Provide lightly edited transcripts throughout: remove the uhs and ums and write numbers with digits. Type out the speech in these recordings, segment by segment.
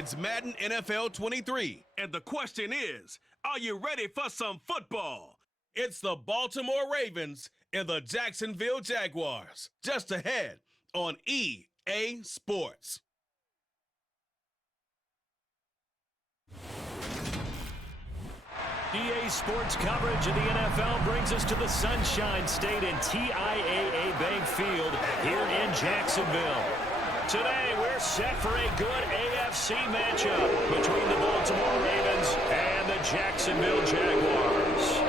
It's Madden NFL 23, and the question is, are you ready for some football? It's the Baltimore Ravens and the Jacksonville Jaguars, just ahead on EA Sports. EA Sports coverage of the NFL brings us to the Sunshine State and TIAA Bank Field here in Jacksonville. Today, we're set for a good AFC matchup between the Baltimore Ravens and the Jacksonville Jaguars.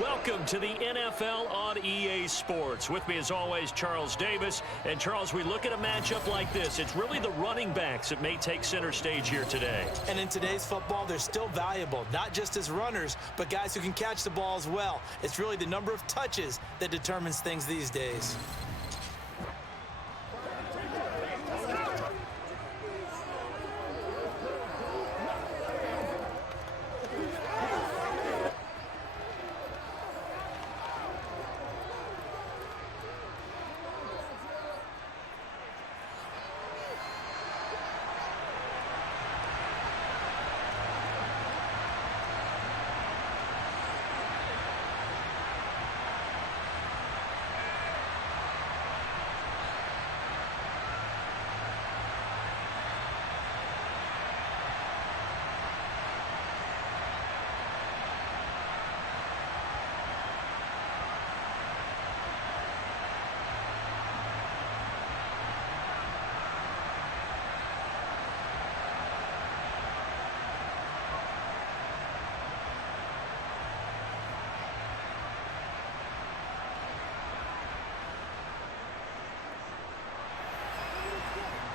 Welcome to the NFL on EA Sports. With me, as always, Charles Davis. And, Charles, we look at a matchup like this. It's really the running backs that may take center stage here today. And in today's football, they're still valuable, not just as runners, but guys who can catch the ball as well. It's really the number of touches that determines things these days.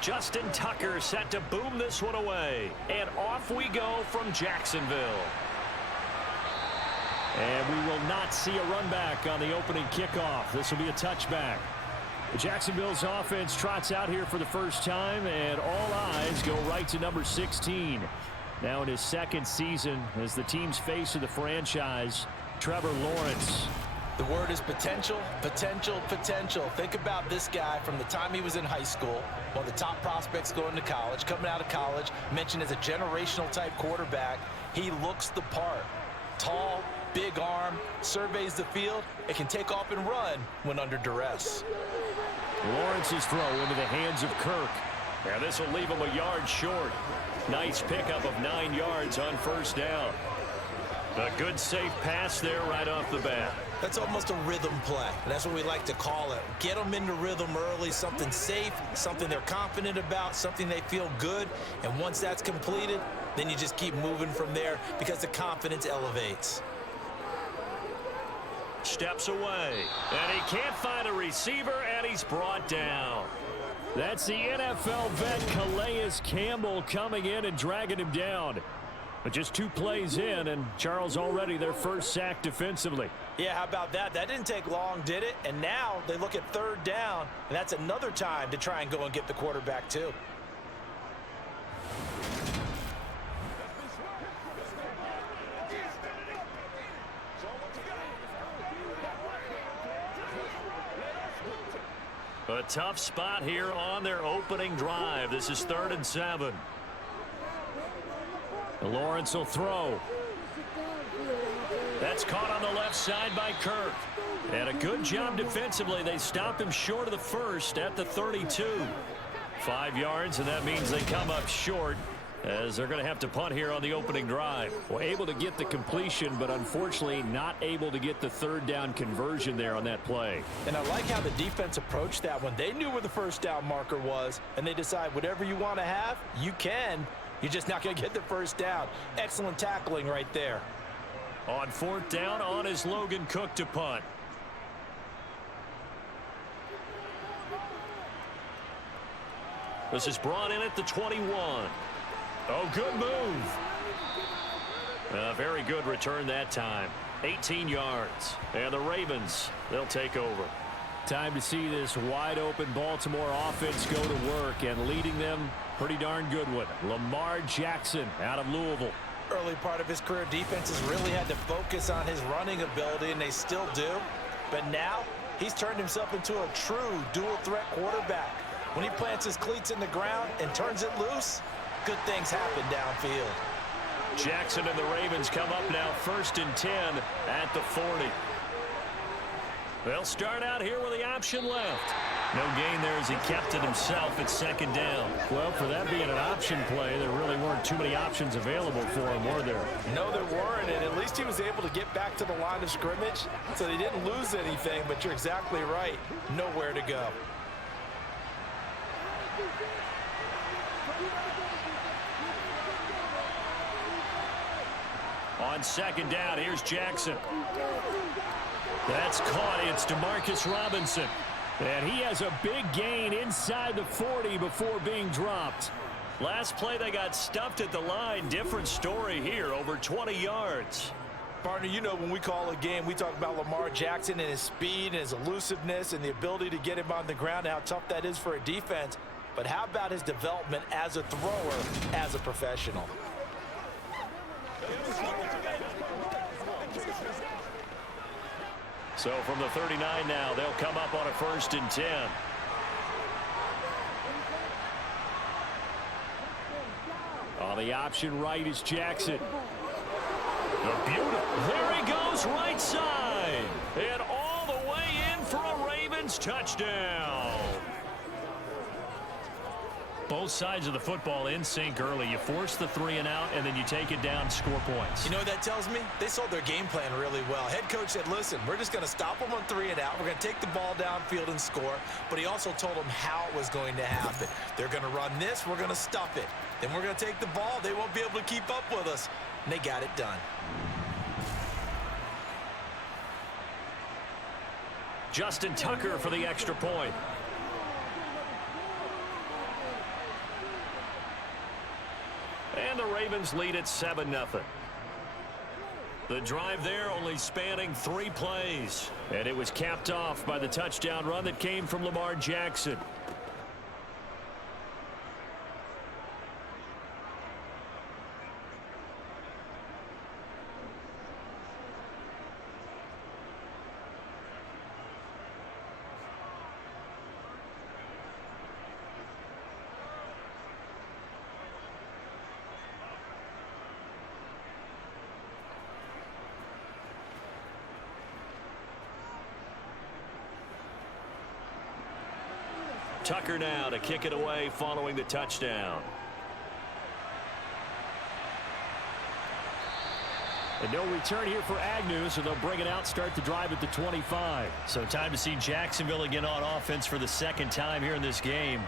Justin Tucker set to boom this one away. And off we go from Jacksonville. And we will not see a run back on the opening kickoff. This will be a touchback. Jacksonville's offense trots out here for the first time, and all eyes go right to number 16. Now in his second season as the team's face of the franchise, Trevor Lawrence. The word is potential, potential, potential. Think about this guy from the time he was in high school, one of the top prospects going to college, coming out of college, mentioned as a generational type quarterback. He looks the part. Tall, big arm, surveys the field, and can take off and run when under duress. Lawrence's throw into the hands of Kirk. Now this will leave him a yard short. Nice pickup of 9 yards on first down. A good safe pass there right off the bat. That's almost a rhythm play. That's what we like to call it. Get them into rhythm early, something safe, something they're confident about, something they feel good. And once that's completed, then you just keep moving from there because the confidence elevates. Steps away, and he can't find a receiver, and he's brought down. That's the NFL vet Calais Campbell coming in and dragging him down. But just 2 plays in, and Charles already their first sack defensively. Yeah, how about that? That didn't take long, did it? And now they look at third down, and that's another time to try and go and get the quarterback too. A tough spot here on their opening drive. This is 3rd and 7. Lawrence will throw. That's caught on the left side by Kirk. And a good job defensively. They stop him short of the first at the 32. 5 yards, and that means they come up short as they're going to have to punt here on the opening drive. Well, able to get the completion, but unfortunately not able to get the third down conversion there on that play. And I like how the defense approached that one. They knew where the first down marker was, and they decide whatever you want to have, you can. You're just not going to get the first down. Excellent tackling right there. On 4th down, on is Logan Cook to punt. This is brought in at the 21. Oh, good move. A very good return that time. 18 yards. And the Ravens, they'll take over. Time to see this wide-open Baltimore offense go to work, and leading them, pretty darn good one. Lamar Jackson out of Louisville. Early part of his career, defenses really had to focus on his running ability, and they still do. But now, he's turned himself into a true dual-threat quarterback. When he plants his cleats in the ground and turns it loose, good things happen downfield. Jackson and the Ravens come up now 1st and 10 at the 40. They'll start out here with the option left. No gain there as he kept it himself at 2nd down. Well, for that being an option play, there really weren't too many options available for him, were there? No, there weren't, and at least he was able to get back to the line of scrimmage, so they didn't lose anything, but you're exactly right. Nowhere to go. On 2nd down, here's Jackson. That's caught. It's Demarcus Robinson. And he has a big gain inside the 40 before being dropped. Last play, they got stuffed at the line. Different story here, over 20 yards. Partner, you know when we call a game, we talk about Lamar Jackson and his speed and his elusiveness and the ability to get him on the ground, how tough that is for a defense. But how about his development as a thrower, as a professional? So from the 39 now, they'll come up on a 1st and 10. On the option right is Jackson. The beautiful. There he goes, right side. And all the way in for a Ravens touchdown. Both sides of the football in sync early. You force the 3 and out, and then you take it down, score points. You know what that tells me? They sold their game plan really well. Head coach said, listen, we're just going to stop them on 3 and out. We're going to take the ball downfield and score. But he also told them how it was going to happen. They're going to run this. We're going to stuff it. Then we're going to take the ball. They won't be able to keep up with us. And they got it done. Justin Tucker for the extra point. And the Ravens lead at 7-0. The drive there only spanning 3 plays. And it was capped off by the touchdown run that came from Lamar Jackson. Tucker now to kick it away following the touchdown. And no return here for Agnew, so they'll bring it out, start the drive at the 25. So time to see Jacksonville again on offense for the 2nd time here in this game.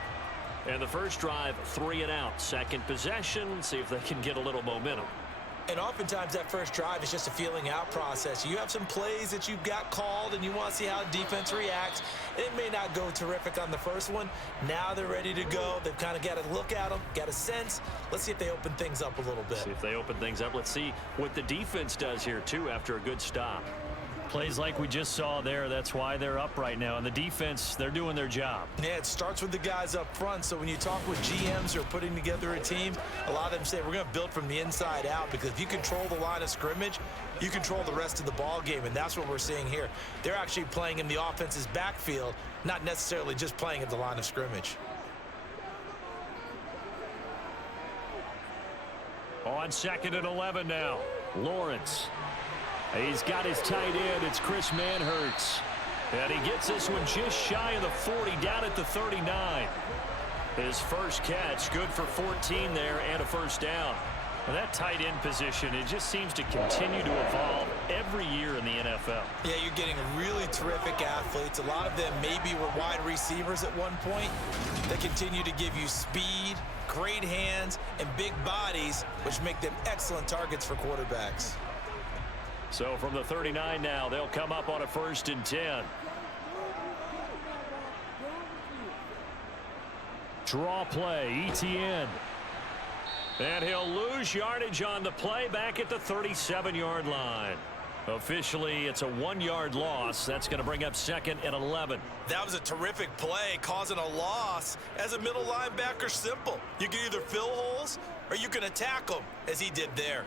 And the first drive, 3 and out. Second possession, see if they can get a little momentum. And oftentimes that first drive is just a feeling out process. You have some plays that you've got called and you want to see how the defense reacts. It may not go terrific on the first one. Now they're ready to go. They've kind of got to look at them, got a sense. Let's see if they open things up a little bit. See if they open things up. Let's see what the defense does here, too, after a good stop. Plays like we just saw there, that's why they're up right now. And the defense, they're doing their job. Yeah, it starts with the guys up front. So when you talk with GMs who are putting together a team, a lot of them say we're going to build from the inside out, because if you control the line of scrimmage, you control the rest of the ball game, and that's what we're seeing here. They're actually playing in the offense's backfield, not necessarily just playing at the line of scrimmage. On 2nd and 11 now, Lawrence. He's got his tight end. It's Chris Manhertz. And he gets this one just shy of the 40, down at the 39. His first catch, good for 14 there and a first down. And that tight end position, it just seems to continue to evolve every year in the NFL. Yeah, you're getting really terrific athletes. A lot of them maybe were wide receivers at one point. They continue to give you speed, great hands, and big bodies, which make them excellent targets for quarterbacks. So from the 39 now, they'll come up on a 1st and 10. Draw play, ETN. And he'll lose yardage on the play back at the 37-yard line. Officially, it's a 1-yard loss. That's going to bring up 2nd and 11. That was a terrific play, causing a loss. As a middle linebacker, simple. You can either fill holes or you can attack them, as he did there.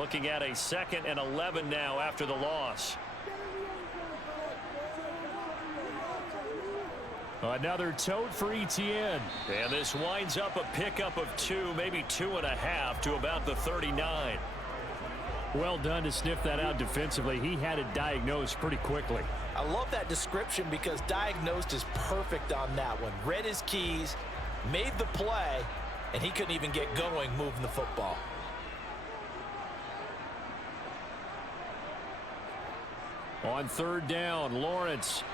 Looking at a 2nd and 11 now after the loss. Another tote for Etienne. And this winds up a pickup of 2, maybe 2.5 to about the 39. Well done to sniff that out defensively. He had it diagnosed pretty quickly. I love that description because diagnosed is perfect on that one. Read his keys, made the play, and he couldn't even get going moving the football. On 3rd down, Lawrence.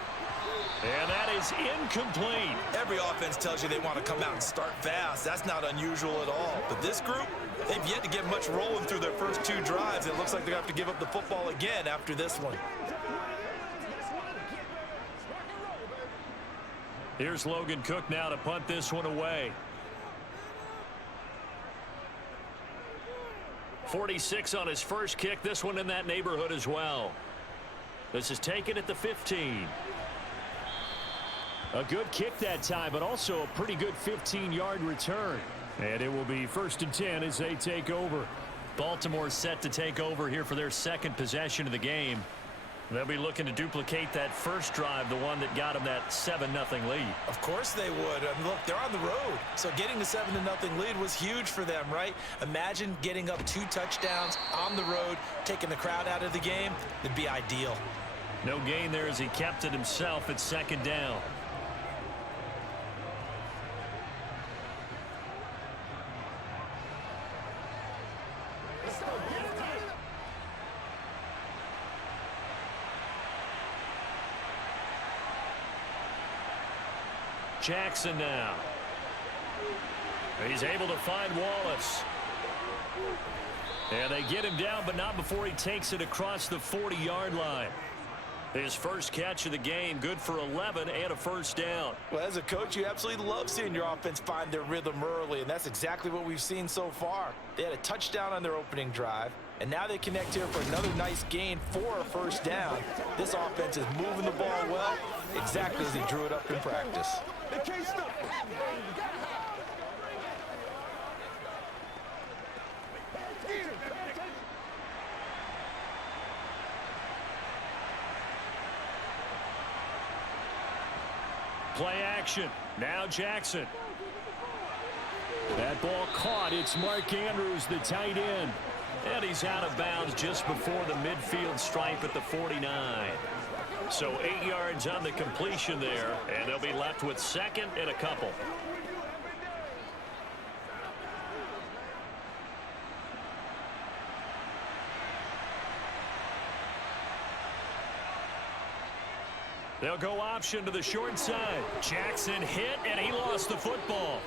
And that is incomplete. Every offense tells you they want to come out and start fast. That's not unusual at all. But this group, they've yet to get much rolling through their first 2 drives. It looks like they're going to have to give up the football again after this one. Here's Logan Cook now to punt this one away. 46 on his first kick. This one in that neighborhood as well. This is taken at the 15. A good kick that time, but also a pretty good 15-yard return. And it will be 1st and 10 as they take over. Baltimore set to take over here for their 2nd possession of the game. They'll be looking to duplicate that first drive, the one that got them that 7-0 lead. Of course they would. I mean, look, they're on the road. So getting the 7-0 lead was huge for them, right? Imagine getting up 2 touchdowns on the road, taking the crowd out of the game. It'd be ideal. No gain there as he kept it himself at 2nd down. Jackson now. He's able to find Wallace. And they get him down, but not before he takes it across the 40-yard line. His first catch of the game, good for 11 and a 1st down. Well, as a coach, you absolutely love seeing your offense find their rhythm early, and that's exactly what we've seen so far. They had a touchdown on their opening drive, and now they connect here for another nice gain for a 1st down. This offense is moving the ball well, exactly as he drew it up in practice. Play action. Now Jackson. That ball caught. It's Mark Andrews, the tight end. And he's out of bounds just before the midfield stripe at the 49. So 8 yards on the completion there, and they'll be left with 2nd and a couple. They'll go option to the short side. Jackson hit, and he lost the football.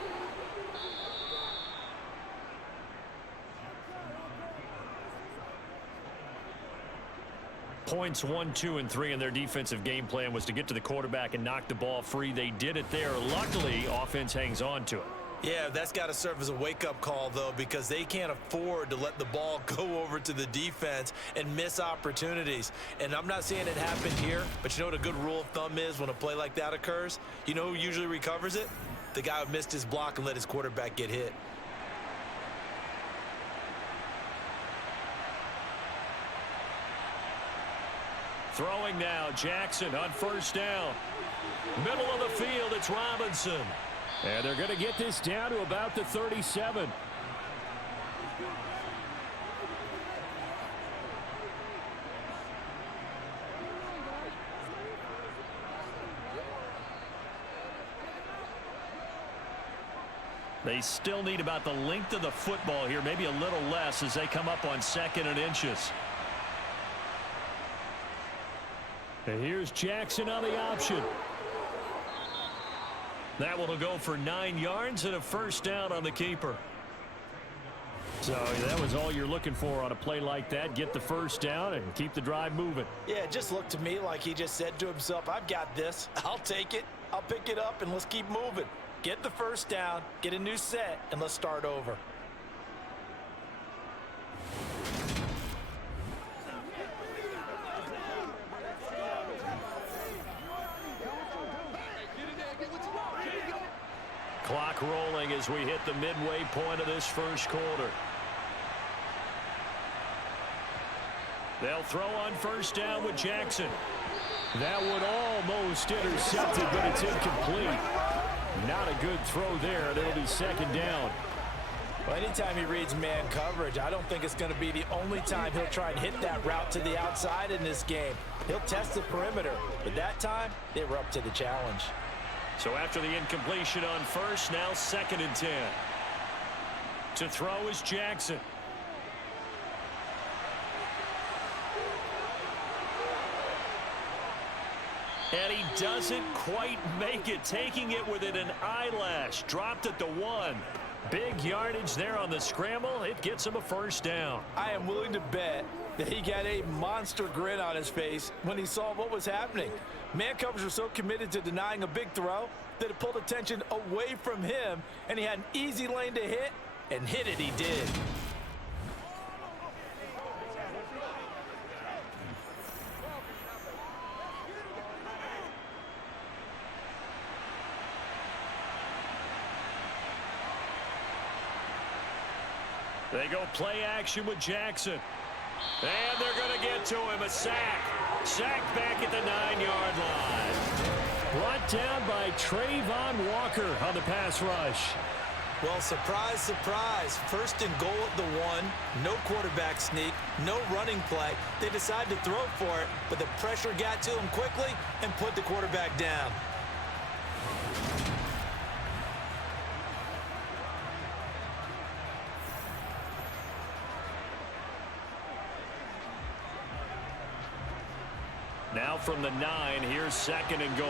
Points 1, 2, and 3 in their defensive game plan was to get to the quarterback and knock the ball free. They did it there. Luckily, offense hangs on to it. Yeah, that's got to serve as a wake-up call, though, because they can't afford to let the ball go over to the defense and miss opportunities. And I'm not saying it happened here, but you know what a good rule of thumb is when a play like that occurs? You know who usually recovers it? The guy who missed his block and let his quarterback get hit. Throwing now, Jackson on 1st down. Middle of the field, it's Robinson. And they're going to get this down to about the 37. They still need about the length of the football here, maybe a little less as they come up on 2nd and inches. And here's Jackson on the option. That one will go for 9 yards and a 1st down on the keeper. So that was all you're looking for on a play like that. Get the 1st down and keep the drive moving. Yeah, it just looked to me like he just said to himself, I've got this. I'll take it. I'll pick it up, and let's keep moving. Get the 1st down, get a new set, and let's start over. Clock rolling as we hit the midway point of this 1st quarter. They'll throw on first down with Jackson. That would almost intercepted, but it's incomplete. Not a good throw there. It'll be second down. Well, anytime he reads man coverage, I don't think it's going to be the only time he'll try and hit that route to the outside in this game. He'll test the perimeter, but that time, they were up to the challenge. So after the incompletion on first, now 2nd and 10. To throw is Jackson. And he doesn't quite make it, taking it within an eyelash. Dropped at the 1. Big yardage there on the scramble. It gets him a first down. I am willing to bet that he got a monster grin on his face when he saw what was happening. Man coverage were so committed to denying a big throw that it pulled attention away from him, and he had an easy lane to hit, and hit it he did. They go play action with Jackson. And they're going to get to him. A sack. Sacked back at the 9-yard line. Brought down by Trayvon Walker on the pass rush. Well, surprise, surprise. 1st and goal at the 1. No quarterback sneak. No running play. They decide to throw for it, but the pressure got to him quickly and put the quarterback down. Now from the 9, here's 2nd and goal.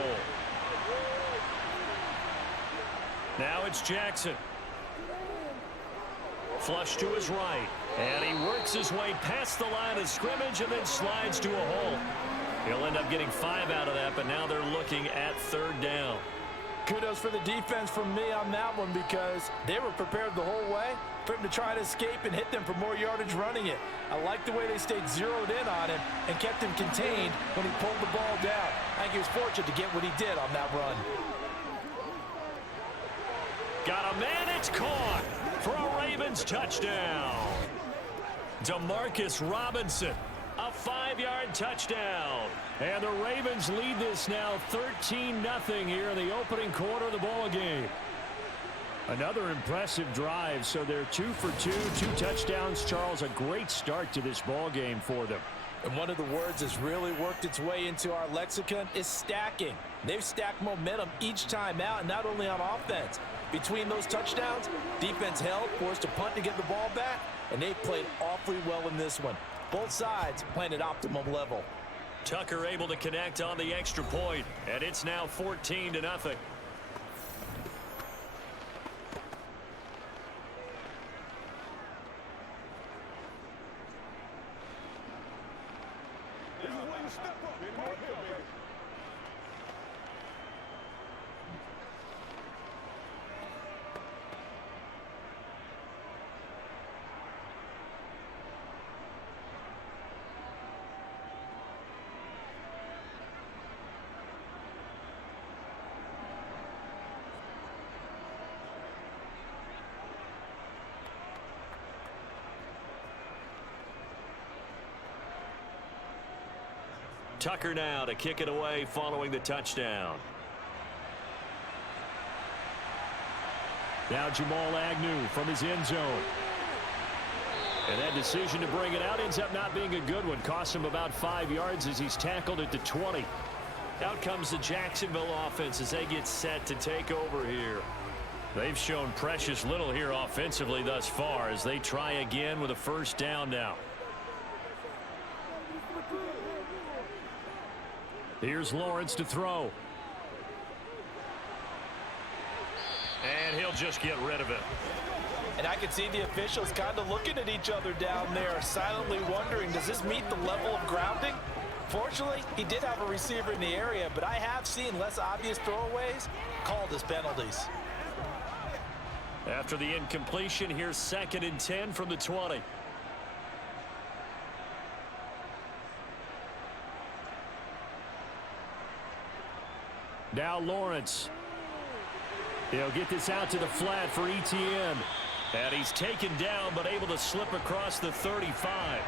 Now it's Jackson. Flush to his right. And he works his way past the line of scrimmage and then slides to a hole. He'll end up getting 5 out of that, but now they're looking at 3rd down. Kudos for the defense from me on that one, because they were prepared the whole way for him to try to escape and hit them for more yardage running it. I like the way they stayed zeroed in on him and kept him contained when he pulled the ball down. I think he was fortunate to get what he did on that run. Got a man, it's caught for a Ravens touchdown. Demarcus Robinson, a 5-yard touchdown. And the Ravens lead this now 13-0 here in the opening quarter of the ball game. Another impressive drive, so they're 2 for 2, 2 touchdowns. Charles, a great start to this ball game for them. And one of the words that's really worked its way into our lexicon is stacking. They've stacked momentum each time out, and not only on offense. Between those touchdowns, defense held, forced a punt to get the ball back, and they played awfully well in this one. Both sides playing at optimum level. Tucker able to connect on the extra point, and it's now 14-0. Tucker now to kick it away following the touchdown. Now Jamal Agnew from his end zone. And that decision to bring it out ends up not being a good one. Cost him about 5 yards as he's tackled at the 20. Out comes the Jacksonville offense as they get set to take over here. They've shown precious little here offensively thus far as they try again with a first down now. Here's Lawrence to throw. And he'll just get rid of it. And I could see the officials kind of looking at each other down there, silently wondering, does this meet the level of grounding? Fortunately, he did have a receiver in the area, but I have seen less obvious throwaways called as penalties. After the incompletion, here's 2nd and 10 from the 20. Now Lawrence. He'll get this out to the flat for Etienne. And he's taken down but able to slip across the 35.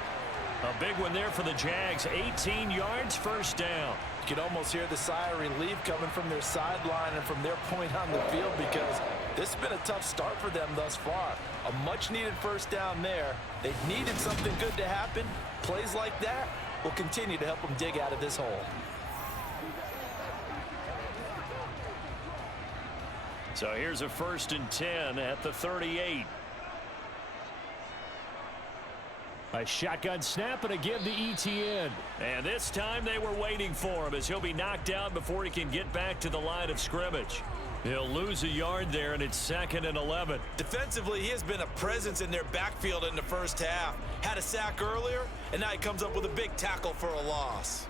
A big one there for the Jags. 18 yards, first down. You can almost hear the sigh of relief coming from their sideline and from their point on the field, because this has been a tough start for them thus far. A much-needed first down there. They needed something good to happen. Plays like that will continue to help them dig out of this hole. So here's a 1st and 10 at the 38. A shotgun snap and a give to ETN. And this time they were waiting for him, as he'll be knocked down before he can get back to the line of scrimmage. He'll lose a yard there, and it's 2nd and 11. Defensively, he has been a presence in their backfield in the first half. Had a sack earlier, and now he comes up with a big tackle for a loss.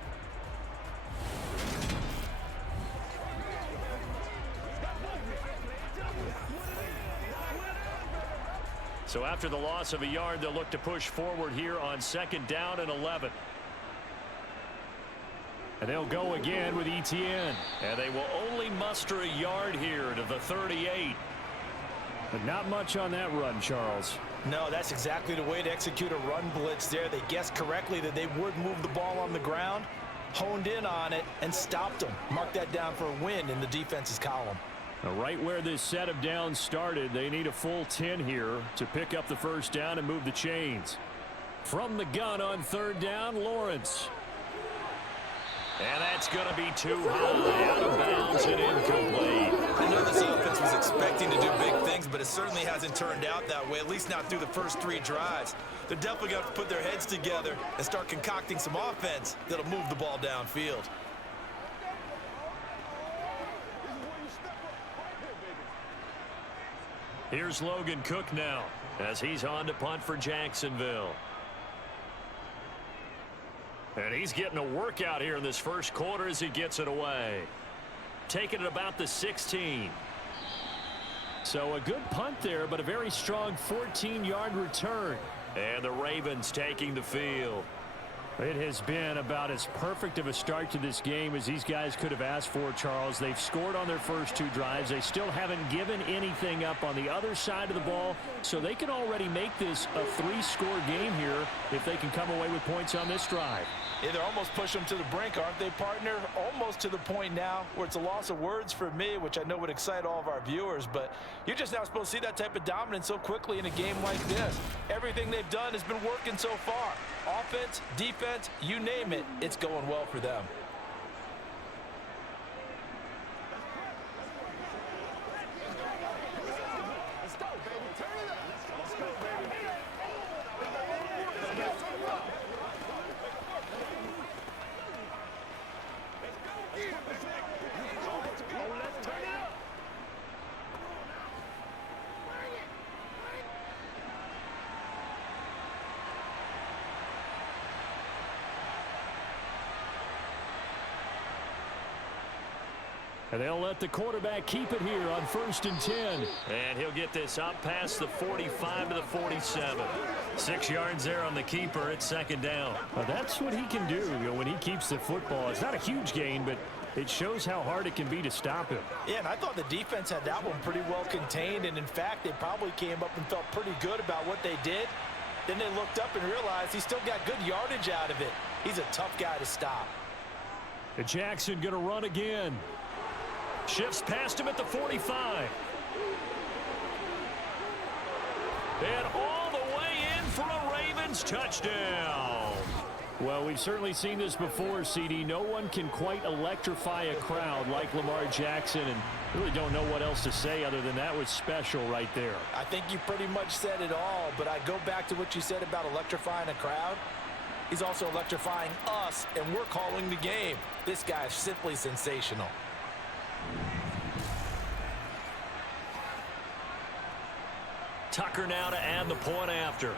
So after the loss of a yard, they'll look to push forward here on 2nd down and 11. And they'll go again with ETN. And they will only muster a yard here to the 38. But not much on that run, Charles. No, that's exactly the way to execute a run blitz there. They guessed correctly that they would move the ball on the ground, honed in on it, and stopped them. Mark that down for a win in the defense's column. Now, right where this set of downs started, they need a full 10 here to pick up the first down and move the chains. From the gun on 3rd down, Lawrence. And that's going to be too high, out of bounds and incomplete. I know this offense was expecting to do big things, but it certainly hasn't turned out that way, at least not through the first 3 drives. They're definitely going to have to put their heads together and start concocting some offense that'll move the ball downfield. Here's Logan Cook now, as he's on to punt for Jacksonville. And he's getting a workout here in this first quarter as he gets it away. Taking it about the 16. So a good punt there, but a very strong 14-yard return. And the Ravens taking the field. It has been about as perfect of a start to this game as these guys could have asked for, Charles. They've scored on their first 2 drives. They still haven't given anything up on the other side of the ball, so they can already make this a 3-score game here if they can come away with points on this drive. Yeah, they're almost pushing them to the brink, aren't they, partner? Almost to the point now where it's a loss of words for me, which I know would excite all of our viewers, but you're just not supposed to see that type of dominance so quickly in a game like this. Everything they've done has been working so far. Offense, defense, you name it, it's going well for them. Let's go, baby. Turn it up. Let's go, baby. Let's turn it up. And they'll let the quarterback keep it here on 1st and 10. And he'll get this up past the 45 to the 47. 6 yards there on the keeper at 2nd down. Well, that's what he can do, when he keeps the football. It's not a huge gain, but it shows how hard it can be to stop him. Yeah, and I thought the defense had that one pretty well contained, and in fact, they probably came up and felt pretty good about what they did. Then they looked up and realized he still got good yardage out of it. He's a tough guy to stop. And Jackson going to run again. Shifts past him at the 45. And all the way in for a Ravens touchdown. Well, we've certainly seen this before, CD. No one can quite electrify a crowd like Lamar Jackson, and really don't know what else to say other than that was special right there. I think you pretty much said it all, but I go back to what you said about electrifying a crowd. He's also electrifying us, and we're calling the game. This guy is simply sensational. Tucker now to add the point after.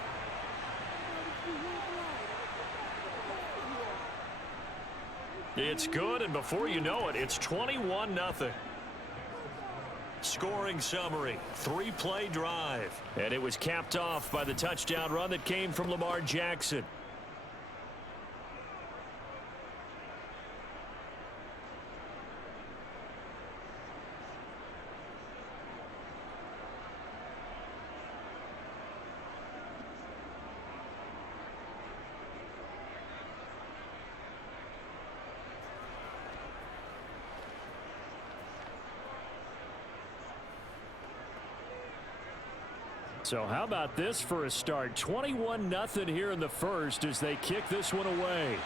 It's good, and before you know it, it's 21-0. Scoring summary, 3-play drive. And it was capped off by the touchdown run that came from Lamar Jackson. So how about this for a start? 21-0 here in the first as they kick this one away.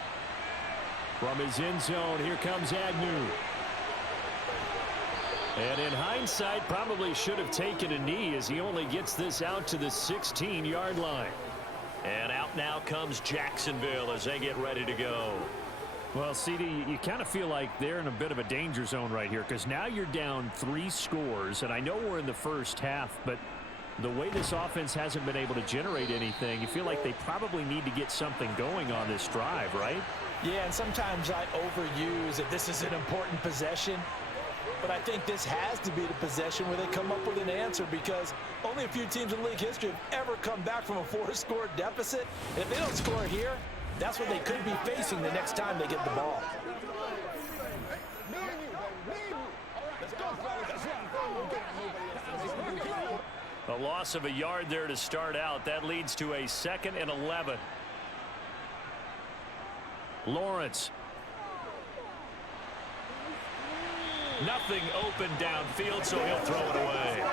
From his end zone, here comes Agnew. And in hindsight, probably should have taken a knee as he only gets this out to the 16-yard line. And out now comes Jacksonville as they get ready to go. Well, CD, you kind of feel like they're in a bit of a danger zone right here because now you're down 3 scores, and I know we're in the first half, but the way this offense hasn't been able to generate anything, you feel like they probably need to get something going on this drive, right? Yeah, and sometimes I overuse that this is an important possession. But I think this has to be the possession where they come up with an answer because only a few teams in league history have ever come back from a 4-score deficit. And if they don't score here, that's what they could be facing the next time they get the ball. A loss of a yard there to start out. That leads to a 2nd and 11. Lawrence. Nothing open downfield, so he'll throw it away.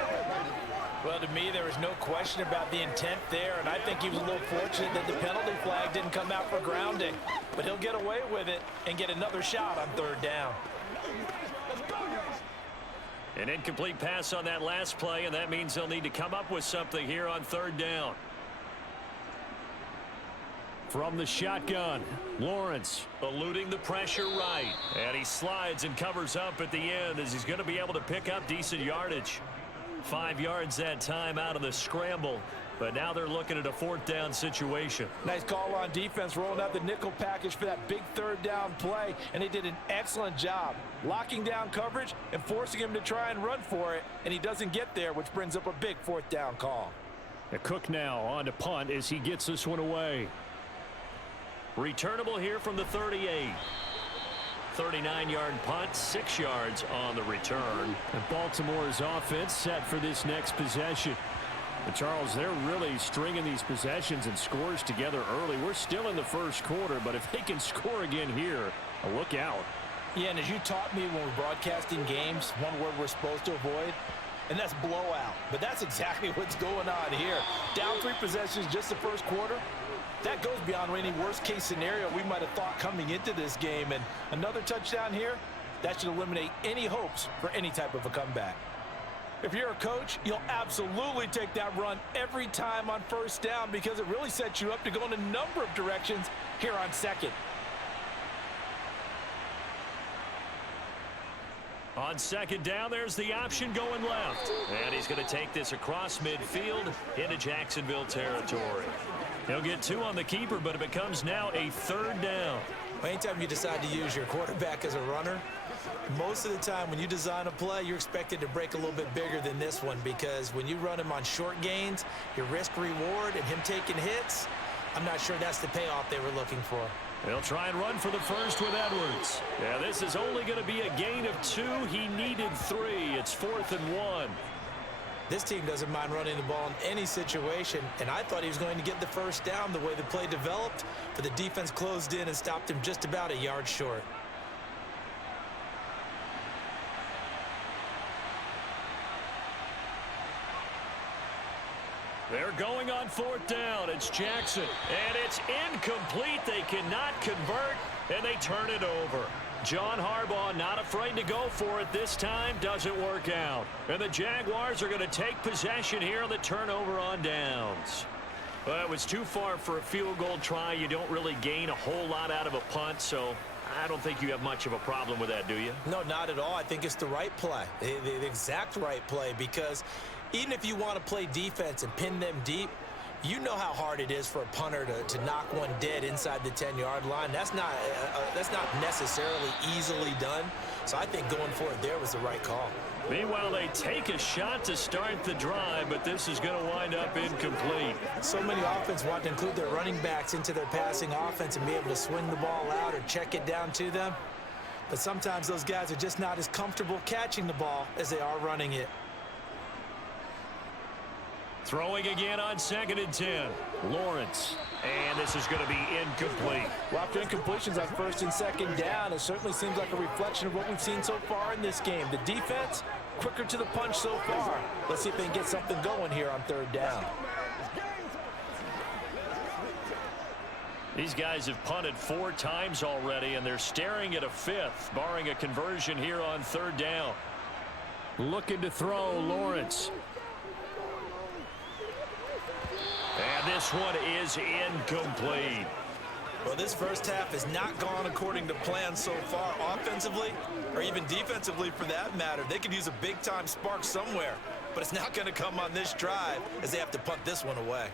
Well, to me, there was no question about the intent there, and I think he was a little fortunate that the penalty flag didn't come out for grounding. But he'll get away with it and get another shot on 3rd down. An incomplete pass on that last play, and that means they'll need to come up with something here on 3rd down. From the shotgun, Lawrence eluding the pressure right. And he slides and covers up at the end as he's going to be able to pick up decent yardage. 5 yards that time out of the scramble. But now they're looking at a 4th down situation. Nice call on defense, rolling out the nickel package for that big 3rd down play. And they did an excellent job locking down coverage and forcing him to try and run for it. And he doesn't get there, which brings up a big 4th down call. A Cook now on to punt as he gets this one away. Returnable here from the 38. 39-yard punt, 6 yards on the return. And Baltimore's offense set for this next possession. But Charles, they're really stringing these possessions and scores together early. We're still in the first quarter, but if they can score again here, look out. Yeah, and as you taught me when we're broadcasting games, one word we're supposed to avoid, and that's blowout. But that's exactly what's going on here. Down 3 possessions just the first quarter. That goes beyond any worst-case scenario we might have thought coming into this game. And another touchdown here, that should eliminate any hopes for any type of a comeback. If you're a coach, you'll absolutely take that run every time on 1st down because it really sets you up to go in a number of directions here on 2nd. On 2nd down, there's the option going left. And he's going to take this across midfield into Jacksonville territory. He'll get 2 on the keeper, but it becomes now a 3rd down. Anytime you decide to use your quarterback as a runner, most of the time when you design a play, you're expected to break a little bit bigger than this one because when you run him on short gains, your risk-reward and him taking hits, I'm not sure that's the payoff they were looking for. They'll try and run for the first with Edwards. Yeah, this is only going to be a gain of 2. He needed 3. It's 4th and 1. This team doesn't mind running the ball in any situation, and I thought he was going to get the 1st down the way the play developed, but the defense closed in and stopped him just about a yard short. They're going on 4th down. It's Jackson, and it's incomplete. They cannot convert, and they turn it over. John Harbaugh not afraid to go for it this time. Doesn't work out. And the Jaguars are going to take possession here on the turnover on downs. Well, it was too far for a field goal try. You don't really gain a whole lot out of a punt, so I don't think you have much of a problem with that, do you? No, not at all. I think it's the right play, the exact right play, because even if you want to play defense and pin them deep, you know how hard it is for a punter to knock one dead inside the 10-yard line. That's not necessarily easily done. So I think going for it there was the right call. Meanwhile, they take a shot to start the drive, but this is going to wind up incomplete. So many offenses want to include their running backs into their passing offense and be able to swing the ball out or check it down to them. But sometimes those guys are just not as comfortable catching the ball as they are running it. Throwing again on 2nd and 10. Lawrence. And this is going to be incomplete. Well, after incompletions on 1st and 2nd down, it certainly seems like a reflection of what we've seen so far in this game. The defense quicker to the punch so far. Let's see if they can get something going here on third down. These guys have punted 4 times already, and they're staring at a 5th, barring a conversion here on third down. Looking to throw, Lawrence. And this one is incomplete. Well, this first half has not gone according to plan so far offensively, or even defensively for that matter. They could use a big-time spark somewhere, but it's not going to come on this drive as they have to punt this one away.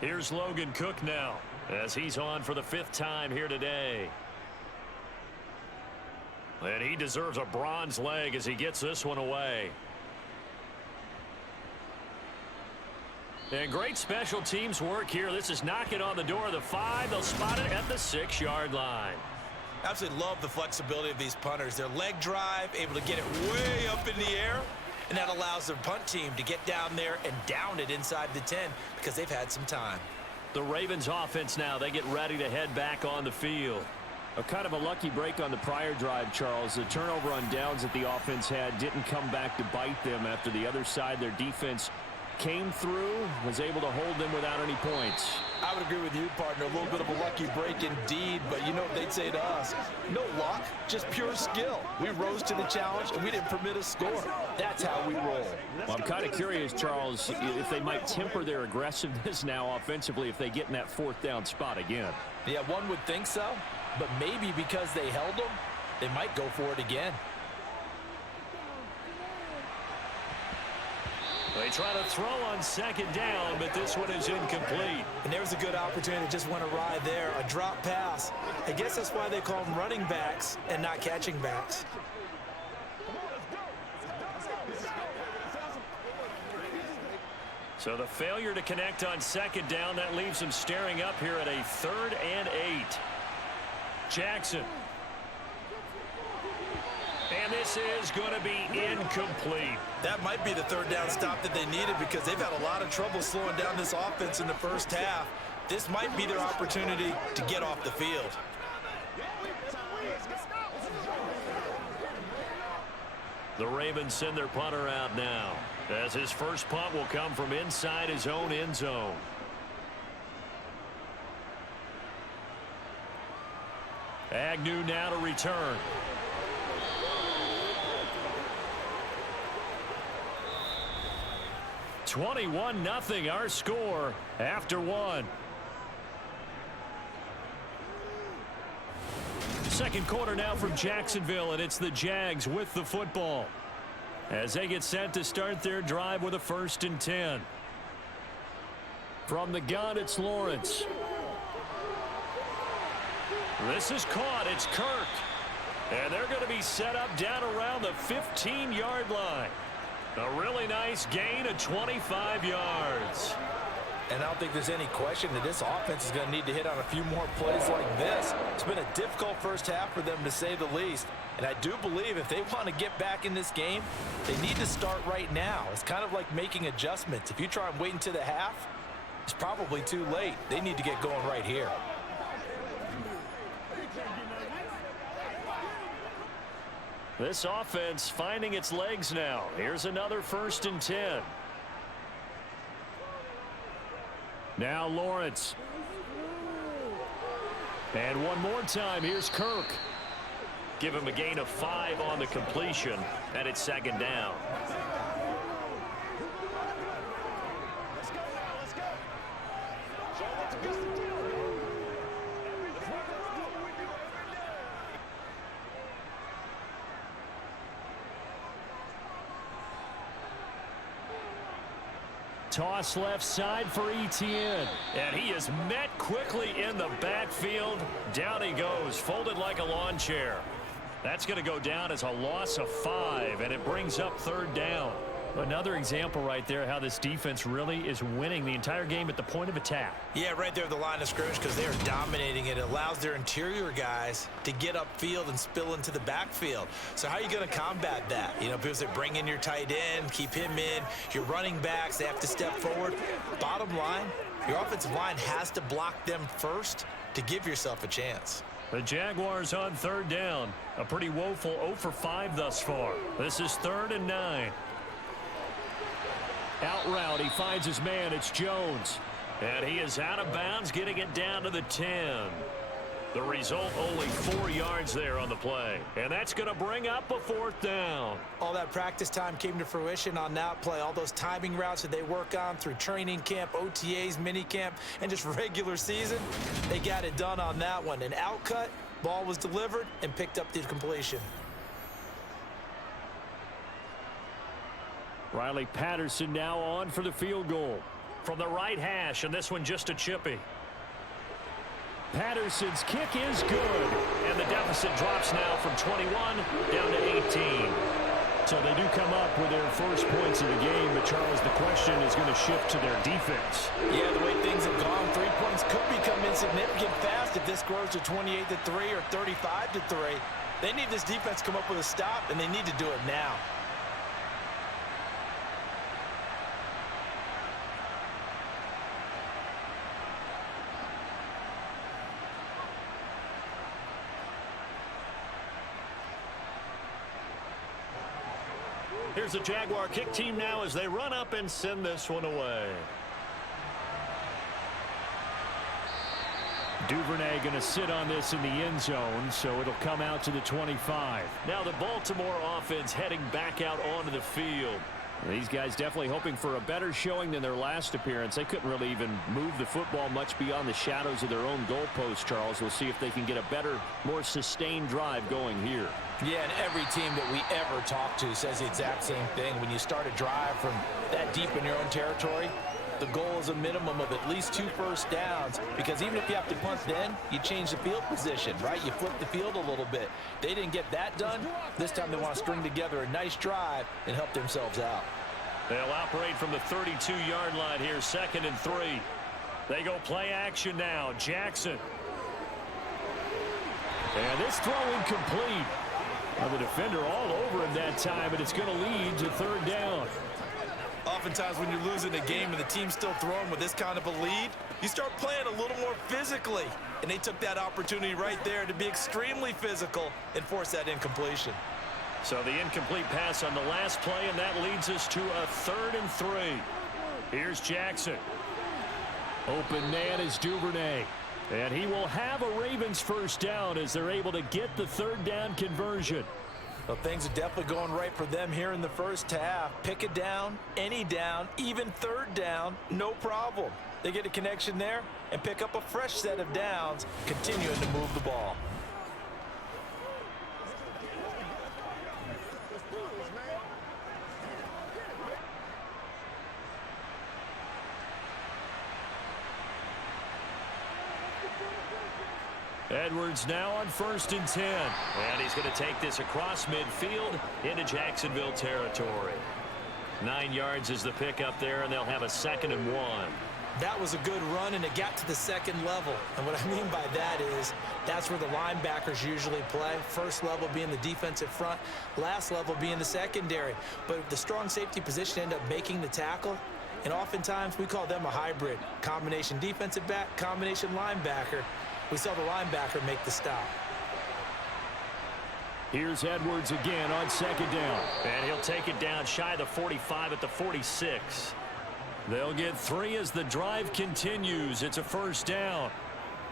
Here's Logan Cook now, as he's on for the 5th time here today. And he deserves a bronze leg as he gets this one away. And great special teams work here. This is knocking on the door of the 5. They'll spot it at the 6-yard line. Absolutely love the flexibility of these punters. Their leg drive, able to get it way up in the air, and that allows their punt team to get down there and down it inside the 10 because they've had some time. The Ravens offense now, they get ready to head back on the field. A kind of a lucky break on the prior drive, Charles. The turnover on downs that the offense had didn't come back to bite them after the other side. Their defense came through, was able to hold them without any points. I would agree with you, partner. A little bit of a lucky break indeed, but you know what they'd say to us? No luck, just pure skill. We rose to the challenge, and we didn't permit a score. That's how we roll. Well, I'm kind of curious, Charles, if they might temper their aggressiveness now offensively if they get in that 4th down spot again. Yeah, one would think so, but maybe because they held them, they might go for it again. They try to throw on 2nd down, but this one is incomplete. And there's a good opportunity that just went awry there, a drop pass. I guess that's why they call them running backs and not catching backs. So the failure to connect on 2nd down, that leaves them staring up here at a 3rd and 8. Jackson. And this is going to be incomplete. That might be the 3rd down stop that they needed because they've had a lot of trouble slowing down this offense in the first half. This might be their opportunity to get off the field. The Ravens send their punter out now, as his first punt will come from inside his own end zone. Agnew now to return. (21-0) our score after 1. Second quarter now from Jacksonville, and it's the Jags with the football as they get set to start their drive with a 1st and 10. From the gun, it's Lawrence. This is caught. It's Kirk. And they're going to be set up down around the 15-yard line. A really nice gain of 25 yards. And I don't think there's any question that this offense is going to need to hit on a few more plays like this. It's been a difficult first half for them, to say the least. And I do believe if they want to get back in this game, they need to start right now. It's kind of like making adjustments. If you try and wait until the half, it's probably too late. They need to get going right here. This offense finding its legs now. Here's another 1st and 10. Now Lawrence. And one more time, here's Kirk. Give him a gain of 5 on the completion, and it's 2nd down. Toss left side for Etienne. And he is met quickly in the backfield. Down he goes, folded like a lawn chair. That's going to go down as a loss of 5, and it brings up 3rd down. Another example right there how this defense really is winning the entire game at the point of attack. Yeah, right there at the line of scrimmage because they are dominating it. It allows their interior guys to get upfield and spill into the backfield. So how are you going to combat that? You know, people say bring in your tight end, keep him in. Your running backs, they have to step forward. Bottom line, your offensive line has to block them first to give yourself a chance. The Jaguars on third down. A pretty woeful 0 for 5 thus far. This is 3rd and 9. Out route, he finds his man. It's Jones. And he is out of bounds, getting it down to the 10. The result, only 4 yards there on the play. And that's going to bring up a 4th down. All that practice time came to fruition on that play. All those timing routes that they work on through training camp, OTAs, minicamp, and just regular season, they got it done on that one. An outcut, ball was delivered, and picked up the completion. Riley Patterson now on for the field goal. From the right hash, and this one just a chippy. Patterson's kick is good, and the deficit drops now from 21 down to 18. So they do come up with their first points of the game, but Charles, the question is going to shift to their defense. Yeah, the way things have gone, 3 points could become insignificant fast if this grows to 28-3 or 35-3. They need this defense to come up with a stop, and they need to do it now. Here's the Jaguar kick team now as they run up and send this one away. Duvernay going to sit on this in the end zone, so it'll come out to the 25. Now the Baltimore offense heading back out onto the field. These guys definitely hoping for a better showing than their last appearance. They couldn't really even move the football much beyond the shadows of their own goalpost, Charles. We'll see if they can get a better, more sustained drive going here. Yeah, and every team that we ever talk to says the exact same thing. When you start a drive from that deep in your own territory, the goal is a minimum of at least 2 first downs, because even if you have to punt then, you change the field position, right? You flip the field a little bit. They didn't get that done. This time they want to string together a nice drive and help themselves out. They'll operate from the 32-yard line here, 2nd and 3. They go play action now. Jackson. And this throw incomplete. Well, the defender all over him that time, but it's going to lead to 3rd down. Oftentimes when you're losing a game and the team's still throwing with this kind of a lead, you start playing a little more physically. And they took that opportunity right there to be extremely physical and force that incompletion. So the incomplete pass on the last play, and that leads us to a 3rd and 3. Here's Jackson. Open man is Duvernay. And he will have a Ravens first down as they're able to get the 3rd down conversion. Well, things are definitely going right for them here in the first half. Pick a down, any down, even 3rd down, no problem. They get a connection there and pick up a fresh set of downs, continuing to move the ball. Edwards now on 1st and 10. And he's going to take this across midfield into Jacksonville territory. 9 yards is the pickup there, and they'll have a 2nd and 1. That was a good run, and it got to the 2nd level. And what I mean by that is that's where the linebackers usually play. First level being the defensive front, last level being the secondary. But the strong safety position ended up making the tackle. And oftentimes we call them a hybrid. Combination defensive back, combination linebacker. We saw the linebacker make the stop. Here's Edwards again on 2nd down. And he'll take it down shy of the 45 at the 46. They'll get 3 as the drive continues. It's a 1st down.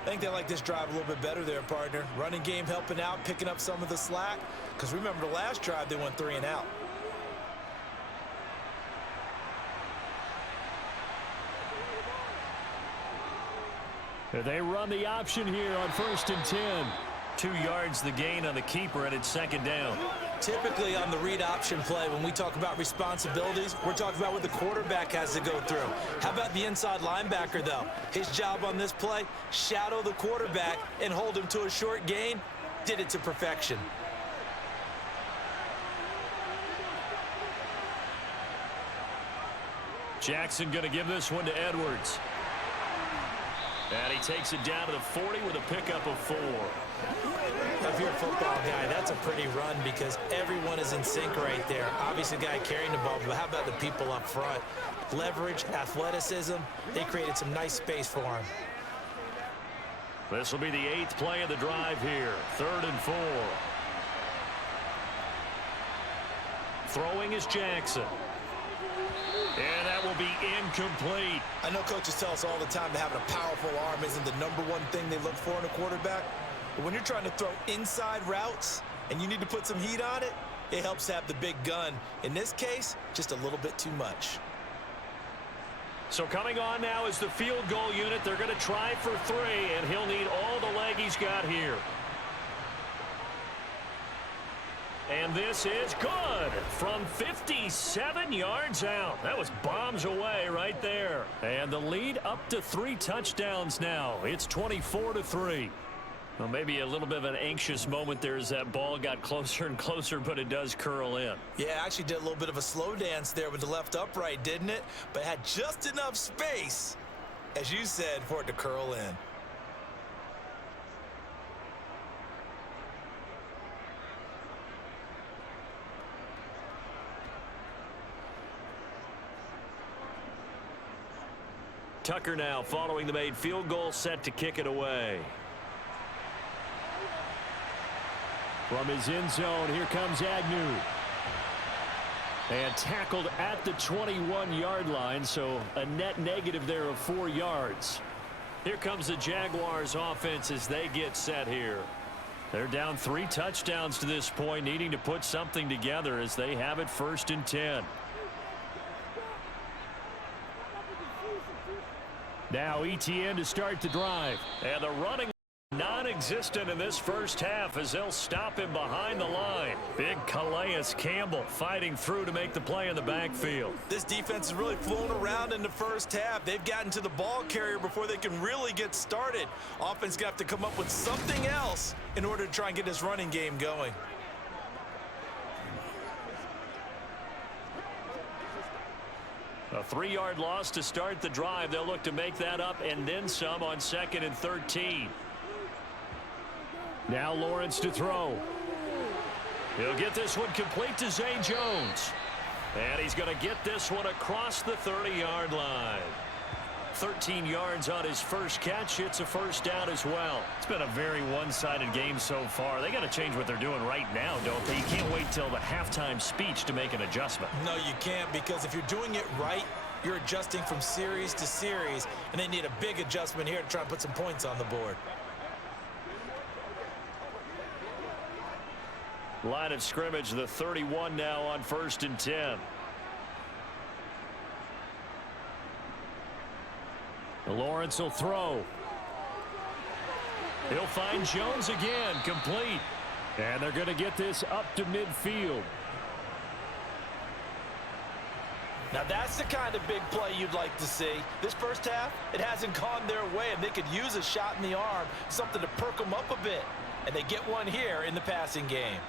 I think they like this drive a little bit better there, partner. Running game helping out, picking up some of the slack. Because remember the last drive, they went 3 and out. They run the option here on 1st and 10. 2 yards the gain on the keeper, and it's 2nd down. Typically on the read option play, when we talk about responsibilities, we're talking about what the quarterback has to go through. How about the inside linebacker, though? His job on this play, shadow the quarterback and hold him to a short gain. Did it to perfection. Jackson going to give this one to Edwards. And he takes it down to the 40 with a pickup of 4. If you're a football guy, that's a pretty run because everyone is in sync right there. Obviously, the guy carrying the ball, but how about the people up front? Leverage, athleticism, they created some nice space for him. This will be the 8th play of the drive here. 3rd and 4. Throwing is Jackson. And that will be incomplete. I know coaches tell us all the time that having a powerful arm isn't the #1 thing they look for in a quarterback. But when you're trying to throw inside routes and you need to put some heat on it, it helps have the big gun. In this case, just a little bit too much. So coming on now is the field goal unit. They're going to try for 3, and he'll need all the leg he's got here. And this is good from 57 yards out. That was bombs away right there. And the lead up to 3 touchdowns now. It's 24-3. Well, maybe a little bit of an anxious moment there as that ball got closer and closer, but it does curl in. Yeah, actually did a little bit of a slow dance there with the left upright, didn't it? But had just enough space, as you said, for it to curl in. Tucker now following the made field goal, set to kick it away. From his end zone, here comes Agnew. And tackled at the 21-yard line, so a net negative there of 4 yards. Here comes the Jaguars offense as they get set here. They're down 3 touchdowns to this point, needing to put something together as they have it 1st and 10. Now ETN to start the drive. And the running non-existent in this first half as they'll stop him behind the line. Big Calais Campbell fighting through to make the play in the backfield. This defense is really flown around in the first half. They've gotten to the ball carrier before they can really get started. Offense got to come up with something else in order to try and get this running game going. A 3-yard loss to start the drive. They'll look to make that up and then some on 2nd and 13. Now Lawrence to throw. He'll get this one complete to Zay Jones. And he's going to get this one across the 30-yard line. 13 yards on his first catch. It's a first down as well. It's been a very one-sided game so far. They got to change what they're doing right now, don't they? You can't wait till the halftime speech to make an adjustment. No, you can't, because if you're doing it right, you're adjusting from series to series, and they need a big adjustment here to try and put some points on the board. Line of scrimmage, the 31 now on 1st and 10. Lawrence will throw. He'll find Jones again, complete. And they're going to get this up to midfield. Now that's the kind of big play you'd like to see. This first half, it hasn't gone their way, and they could use a shot in the arm, something to perk them up a bit. And they get one here in the passing game.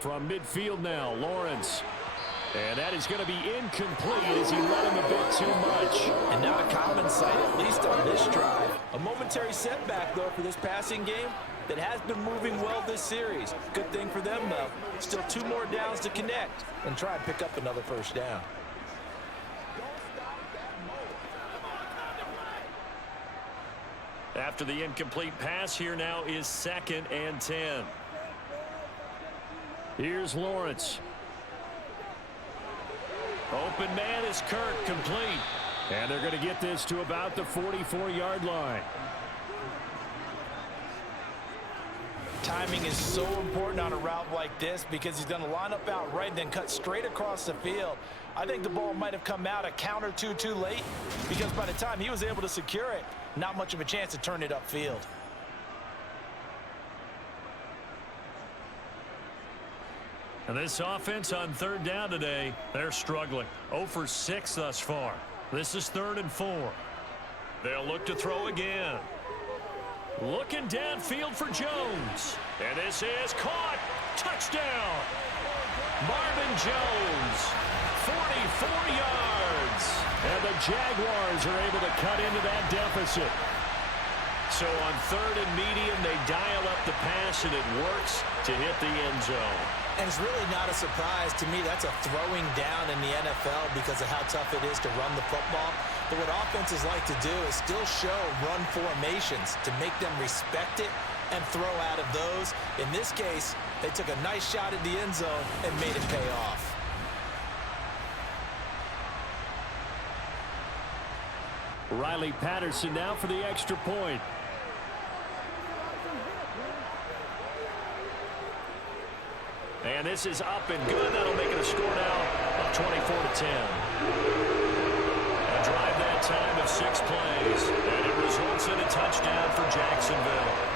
From midfield now, Lawrence. And that is going to be incomplete as he let him a bit too much. And not a common sight, at least on this drive. A momentary setback, though, for this passing game that has been moving well this series. Good thing for them, though. Still 2 more downs to connect and try and pick up another first down. After the incomplete pass, here now is 2nd and 10. Here's Lawrence. Open man is Kirk, complete. And they're going to get this to about the 44-yard line. Timing is so important on a route like this because he's going to line up out right and then cut straight across the field. I think the ball might have come out a count or two too late because by the time he was able to secure it, not much of a chance to turn it upfield. And this offense on 3rd down today, they're struggling. 0 for 6 thus far. This is 3rd and 4. They'll look to throw again. Looking downfield for Jones. And this is caught. Touchdown. Marvin Jones 44 yards. And the Jaguars are able to cut into that deficit. So on 3rd and medium, they dial up the pass, and it works to hit the end zone. And it's really not a surprise to me. That's a throwing down in the NFL because of how tough it is to run the football. But what offenses like to do is still show run formations to make them respect it and throw out of those. In this case, they took a nice shot at the end zone and made it pay off. Riley Patterson now for the extra point. And this is up and good. That'll make it a score now of 24-10. A drive that time of 6 plays. And it results in a touchdown for Jacksonville.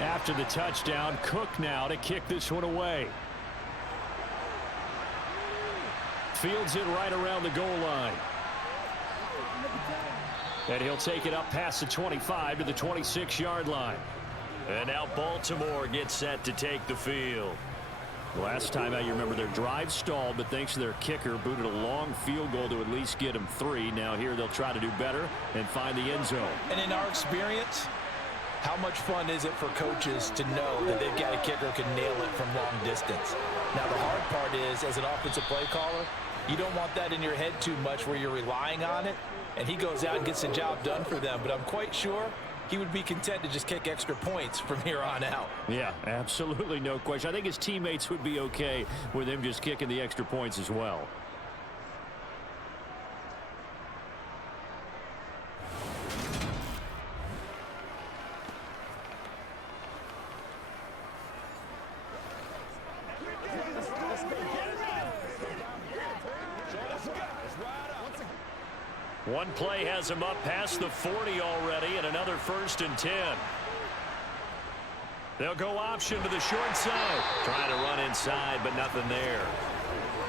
After the touchdown, Cook now to kick this one away. Fields it right around the goal line. And he'll take it up past the 25 to the 26-yard line. And now Baltimore gets set to take the field. Last time out, you remember their drive stalled, but thanks to their kicker, booted a long field goal to at least get them 3. Now here they'll try to do better and find the end zone. And in our experience, how much fun is it for coaches to know that they've got a kicker who can nail it from long distance? Now, the hard part is, as an offensive play caller, you don't want that in your head too much where you're relying on it, and he goes out and gets the job done for them. But I'm quite sure he would be content to just kick extra points from here on out. Yeah, absolutely no question. I think his teammates would be okay with him just kicking the extra points as well. One play has him up past the 40 already, and another 1st and 10. They'll go option to the short side. Trying to run inside, but nothing there.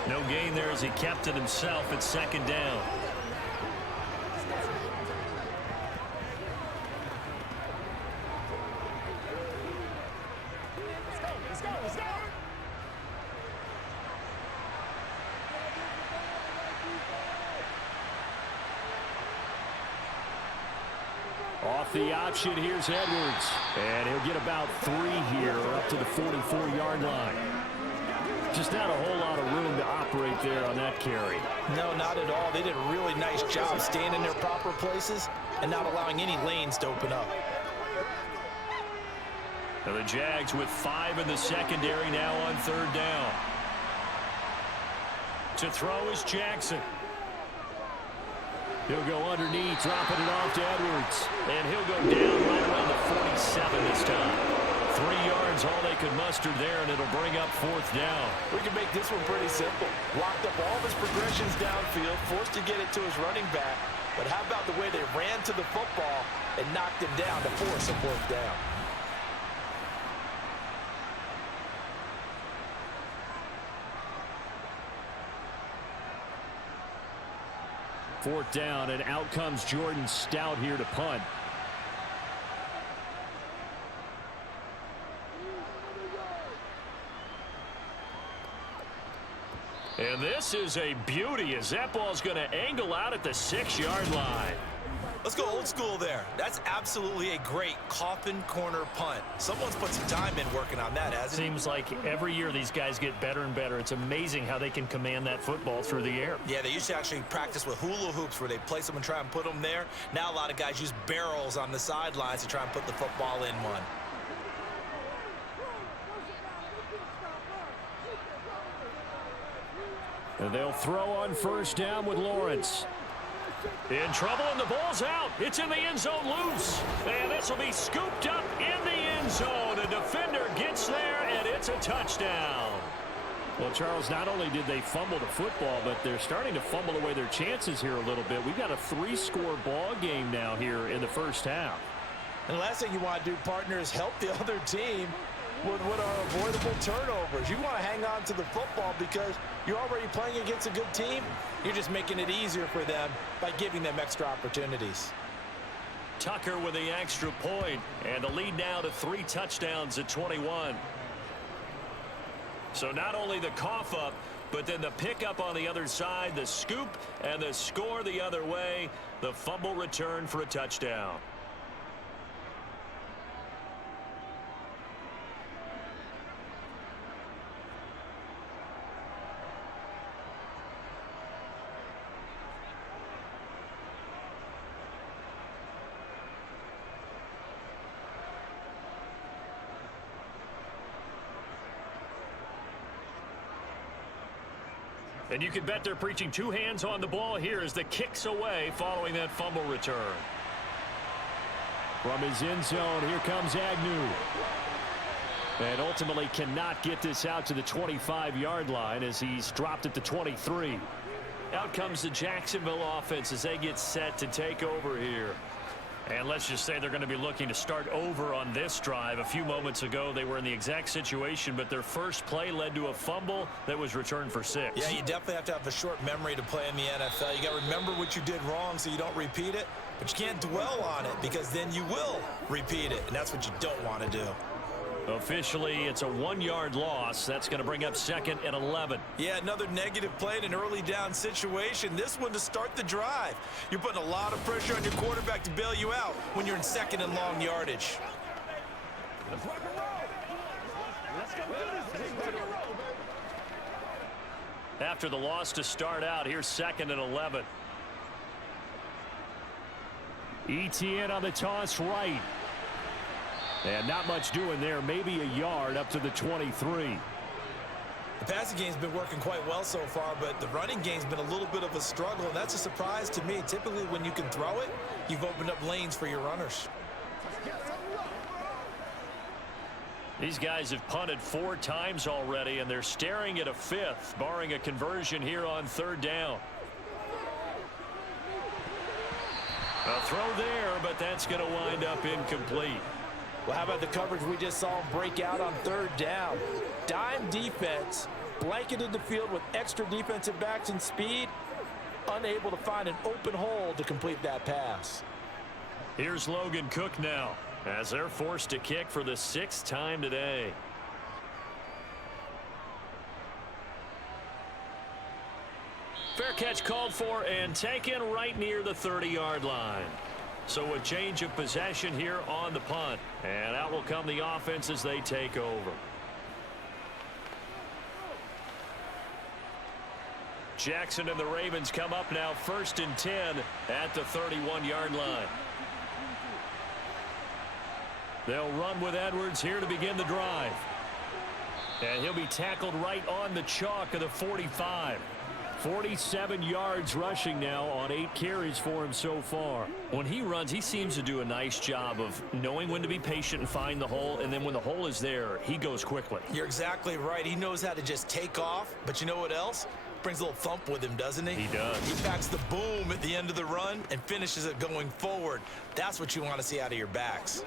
No gain there as he kept it himself at 2nd down. Off the option, here's Edwards. And he'll get about 3 here up to the 44-yard line. Just not a whole lot of room to operate there on that carry. No, not at all. They did a really nice job staying in their proper places and not allowing any lanes to open up. Now the Jags with 5 in the secondary now on 3rd down. To throw is Jackson. He'll go underneath, dropping it off to Edwards. And he'll go down right around the 47 this time. 3 yards, all they could muster there, and it'll bring up 4th down. We can make this one pretty simple. Locked up all of his progressions downfield, forced to get it to his running back. But how about the way they ran to the football and knocked him down to force a 4th down? Fourth down, and out comes Jordan Stout here to punt. And this is a beauty as that ball's going to angle out at the 6-yard line. Let's go old school there. That's absolutely a great coffin corner punt. Someone's put some time in working on that, hasn't it? Seems like every year these guys get better and better. It's amazing how they can command that football through the air. Yeah, they used to actually practice with hula hoops where they place them and try and put them there. Now a lot of guys use barrels on the sidelines to try and put the football in one. And they'll throw on 1st down with Lawrence. In trouble, and the ball's out. It's in the end zone loose. And this will be scooped up in the end zone. A defender gets there, and it's a touchdown. Well, Charles, not only did they fumble the football, but they're starting to fumble away their chances here a little bit. We've got a 3-score ball game now here in the first half. And the last thing you want to do, partner, is help the other team with what are avoidable turnovers. You want to hang on to the football because you're already playing against a good team. You're just making it easier for them by giving them extra opportunities. Tucker with the extra point, and the lead now to 3 touchdowns at 21. So not only the cough up, but then the pickup on the other side, the scoop, and the score the other way, the fumble return for a touchdown. And you can bet they're preaching 2 hands on the ball here as the kick's away following that fumble return. From his end zone, here comes Agnew. And ultimately cannot get this out to the 25-yard line as he's dropped at the 23. Out comes the Jacksonville offense as they get set to take over here. And let's just say they're going to be looking to start over on this drive. A few moments ago, they were in the exact situation, but their first play led to a fumble that was returned for 6. Yeah, you definitely have to have a short memory to play in the NFL. You got to remember what you did wrong so you don't repeat it, but you can't dwell on it because then you will repeat it, and that's what you don't want to do. Officially, it's a 1-yard loss. That's going to bring up 2nd and 11. Yeah, another negative play in an early down situation. This one to start the drive. You're putting a lot of pressure on your quarterback to bail you out when you're in 2nd and long yardage. Let's rock and roll. Let's go do this. Let's rock and roll. After the loss to start out, here's 2nd and 11. ETN on the toss right. And not much doing there, maybe a yard up to the 23. The passing game's been working quite well so far, but the running game's been a little bit of a struggle, and that's a surprise to me. Typically, when you can throw it, you've opened up lanes for your runners. These guys have punted 4 times already, and they're staring at a 5th, barring a conversion here on 3rd down. A throw there, but that's going to wind up incomplete. Well, how about the coverage we just saw break out on 3rd down? Dime defense, blanketed the field with extra defensive backs and speed, unable to find an open hole to complete that pass. Here's Logan Cook now, as they're forced to kick for the 6th time today. Fair catch called for and taken right near the 30-yard line. So a change of possession here on the punt. And out will come the offense as they take over. Jackson and the Ravens come up now 1st and 10 at the 31-yard line. They'll run with Edwards here to begin the drive. And he'll be tackled right on the chalk of the 45. 47 yards rushing now on 8 carries for him so far. When he runs, he seems to do a nice job of knowing when to be patient and find the hole, and then when the hole is there, he goes quickly. You're exactly right. He knows how to just take off, but you know what else? Brings a little thump with him, doesn't he? He does. He packs the boom at the end of the run and finishes it going forward. That's what you want to see out of your backs.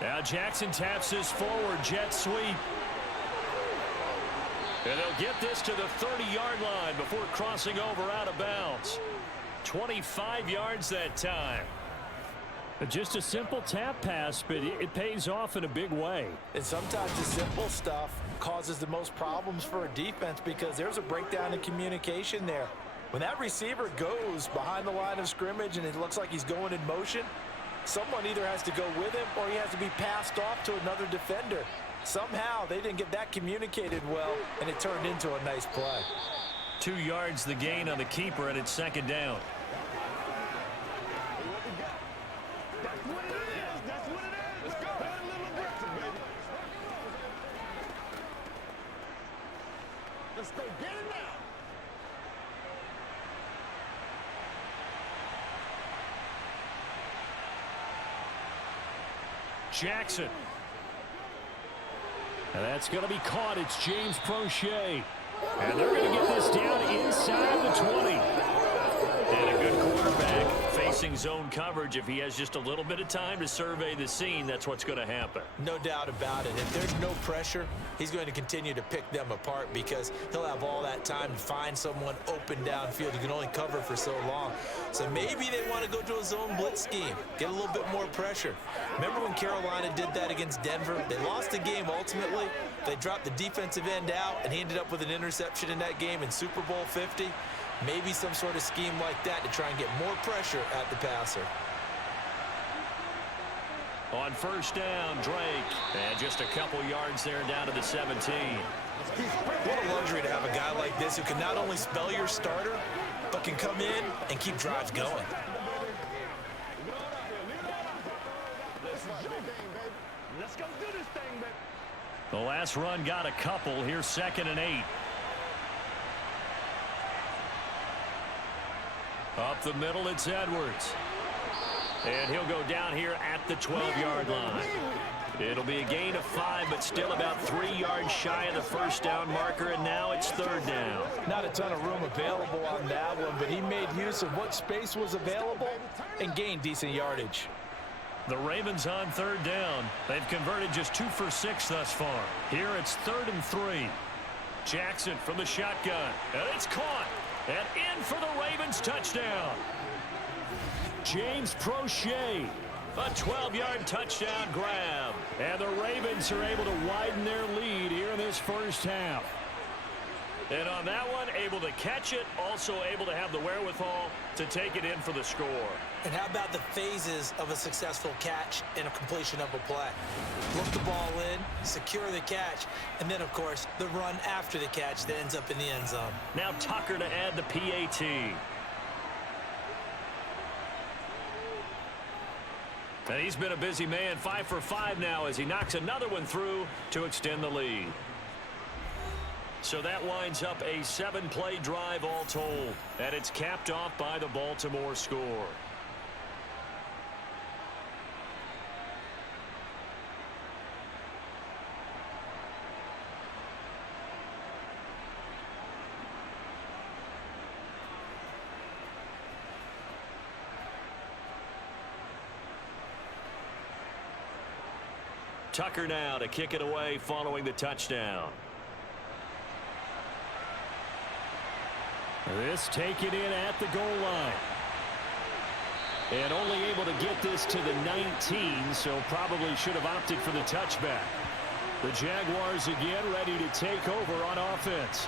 Now Jackson taps his forward jet sweep. And they'll get this to the 30-yard line before crossing over out of bounds. 25 yards that time. Just a simple tap pass, but it pays off in a big way. And sometimes the simple stuff causes the most problems for a defense because there's a breakdown in communication there. When that receiver goes behind the line of scrimmage and it looks like he's going in motion, someone either has to go with him or he has to be passed off to another defender. Somehow they didn't get that communicated well, and it turned into a nice play. 2 yards the gain on the keeper, and it's 2nd down. That's what it is. That's what it is. Let's go. Put a little aggressive, baby. Let's go get it now. Jackson. And that's going to be caught. It's James Prochet. And they're going to get this down inside the 20. And a good quarterback facing zone coverage. If he has just a little bit of time to survey the scene, that's what's going to happen. No doubt about it. If there's no pressure, he's going to continue to pick them apart because he'll have all that time to find someone open downfield. You can only cover for so long. So maybe they want to go to a zone blitz scheme, get a little bit more pressure. Remember when Carolina did that against Denver? They lost the game ultimately. They dropped the defensive end out, and he ended up with an interception in that game in Super Bowl 50. Maybe some sort of scheme like that to try and get more pressure at the passer. On first down, Drake. And just a couple yards there down to the 17. What a luxury to have a guy like this who can not only spell your starter, but can come in and keep drives going. Let's go do this thing, baby. The last run got a couple. Here's 2nd and 8. Up the middle, it's Edwards. And he'll go down here at the 12-yard line. It'll be a gain of 5, but still about 3 yards shy of the first down marker, and now it's 3rd down. Not a ton of room available on that one, but he made use of what space was available and gained decent yardage. The Ravens on 3rd down. They've converted just 2 for 6 thus far. Here it's 3rd and 3. Jackson from the shotgun, and it's caught. And in for the Ravens touchdown. James Prochet, a 12-yard touchdown grab. And the Ravens are able to widen their lead here in this first half. And on that one, able to catch it, also able to have the wherewithal to take it in for the score. And how about the phases of a successful catch and a completion of a play? Look the ball in, secure the catch, and then, of course, the run after the catch that ends up in the end zone. Now Tucker to add the PAT. And he's been a busy man, 5 for 5 now as he knocks another one through to extend the lead. So that winds up a 7-play drive all told, and it's capped off by the Baltimore score. Tucker now to kick it away following the touchdown. This taken in at the goal line. And only able to get this to the 19, so probably should have opted for the touchback. The Jaguars again ready to take over on offense.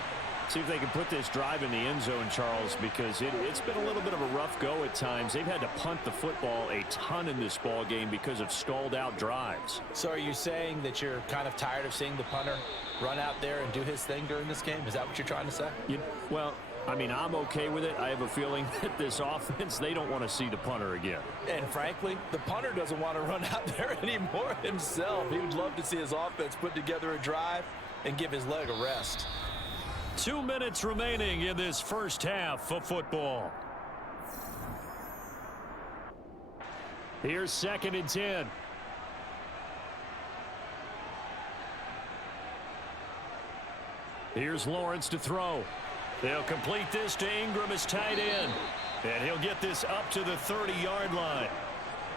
See if they can put this drive in the end zone, Charles, because it's been a little bit of a rough go at times. They've had to punt the football a ton in this ball game because of stalled out drives. So are you saying that you're kind of tired of seeing the punter run out there and do his thing during this game? Is that what you're trying to say? Well, I mean, I'm okay with it. I have a feeling that this offense, they don't want to see the punter again. And frankly, the punter doesn't want to run out there anymore himself. He would love to see his offense put together a drive and give his leg a rest. 2 minutes remaining in this first half of football. Here's 2nd and 10. Here's Lawrence to throw. They'll complete this to Ingram as tight end. And he'll get this up to the 30-yard line.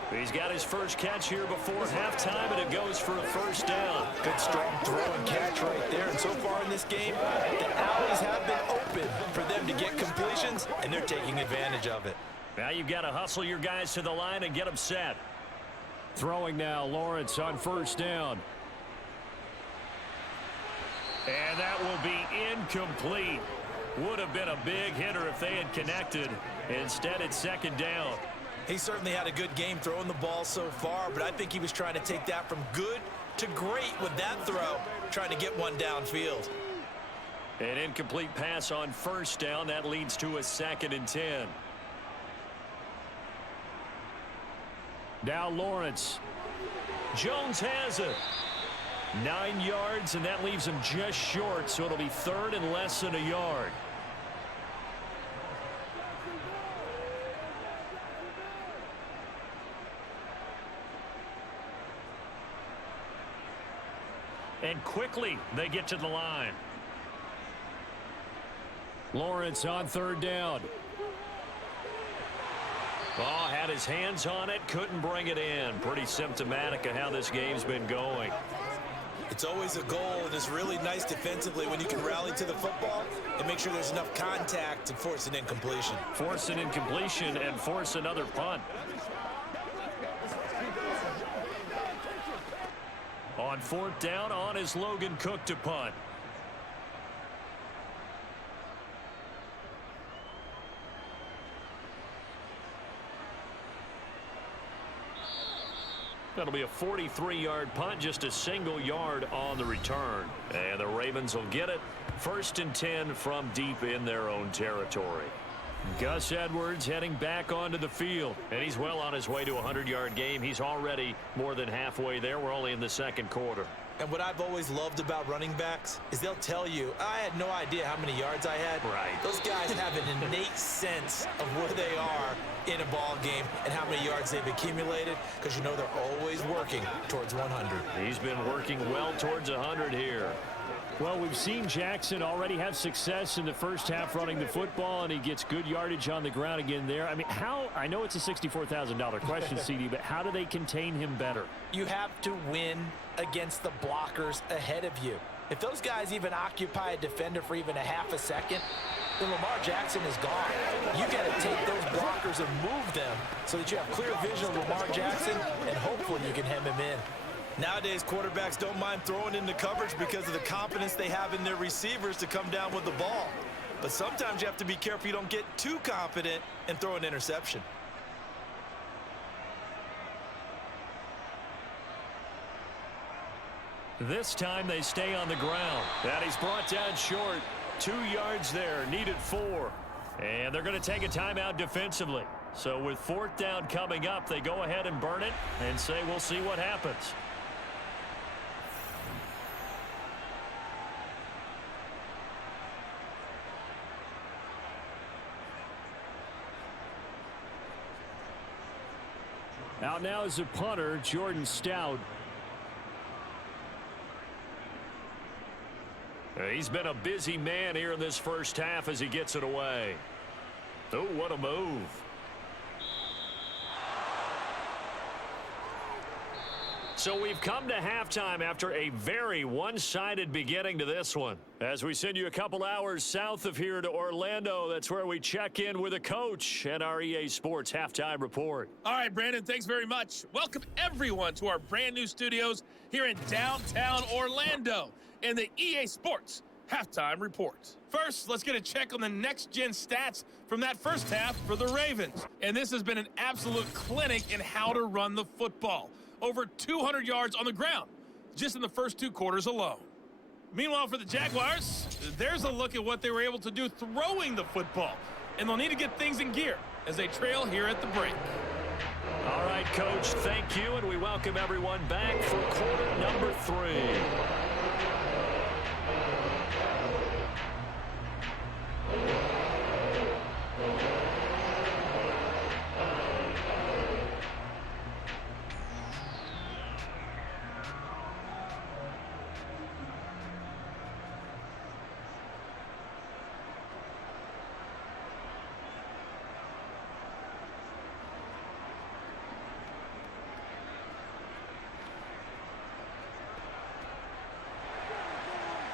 He's got his first catch here before halftime, and it goes for a first down. Good strong throw and catch right there. And so far in this game, the alleys have been open for them to get completions, and they're taking advantage of it. Now you've got to hustle your guys to the line and get them set. Throwing now, Lawrence on first down. And that will be incomplete. Would have been a big hitter if they had connected. Instead, it's 2nd down. He certainly had a good game throwing the ball so far, but I think he was trying to take that from good to great with that throw, trying to get one downfield. An incomplete pass on first down. That leads to a 2nd and 10. Now Lawrence. Jones has it. 9 yards, and that leaves him just short, so it'll be 3rd and less than a yard. And quickly they get to the line. Lawrence on 3rd down. Oh, had his hands on it, couldn't bring it in. Pretty symptomatic of how this game's been going. It's always a goal, and it's really nice defensively when you can rally to the football and make sure there's enough contact to force an incompletion. Force an incompletion and force another punt. On 4th down, on is Logan Cook to punt. That'll be a 43-yard punt, just a single yard on the return. And the Ravens will get it. 1st and 10 from deep in their own territory. Gus Edwards heading back onto the field. And he's well on his way to a 100-yard game. He's already more than halfway there. We're only in the 2nd quarter. And what I've always loved about running backs is they'll tell you, I had no idea how many yards I had. Right. Those guys have an innate sense of where they are in a ball game and how many yards they've accumulated, because you know they're always working towards 100. He's been working well towards 100 here. Well, we've seen Jackson already have success in the first half running the football, and he gets good yardage on the ground again there. I mean, I know it's a $64,000 question, CD, but how do they contain him better? You have to win against the blockers ahead of you. If those guys even occupy a defender for even a half a second, then Lamar Jackson is gone. You got to take those blockers and move them so that you have clear vision of Lamar Jackson, and hopefully you can hem him in. Nowadays, quarterbacks don't mind throwing into coverage because of the confidence they have in their receivers to come down with the ball. But sometimes you have to be careful you don't get too confident and throw an interception. This time they stay on the ground. And he's brought down short. 2 yards there, needed 4. And they're going to take a timeout defensively. So with 4th down coming up, they go ahead and burn it and say we'll see what happens. Out now is the punter, Jordan Stout. He's been a busy man here in this first half as he gets it away. Oh, what a move. So we've come to halftime after a very one-sided beginning to this one. As we send you a couple hours south of here to Orlando, that's where we check in with a coach at our EA Sports Halftime Report. All right, Brandon, thanks very much. Welcome, everyone, to our brand-new studios here in downtown Orlando in the EA Sports Halftime Report. First, let's get a check on the next-gen stats from that first half for the Ravens. And this has been an absolute clinic in how to run the football. Over 200 yards on the ground, just in the first 2 quarters alone. Meanwhile, for the Jaguars, there's a look at what they were able to do throwing the football. And they'll need to get things in gear as they trail here at the break. All right, Coach, thank you, and we welcome everyone back for quarter number 3.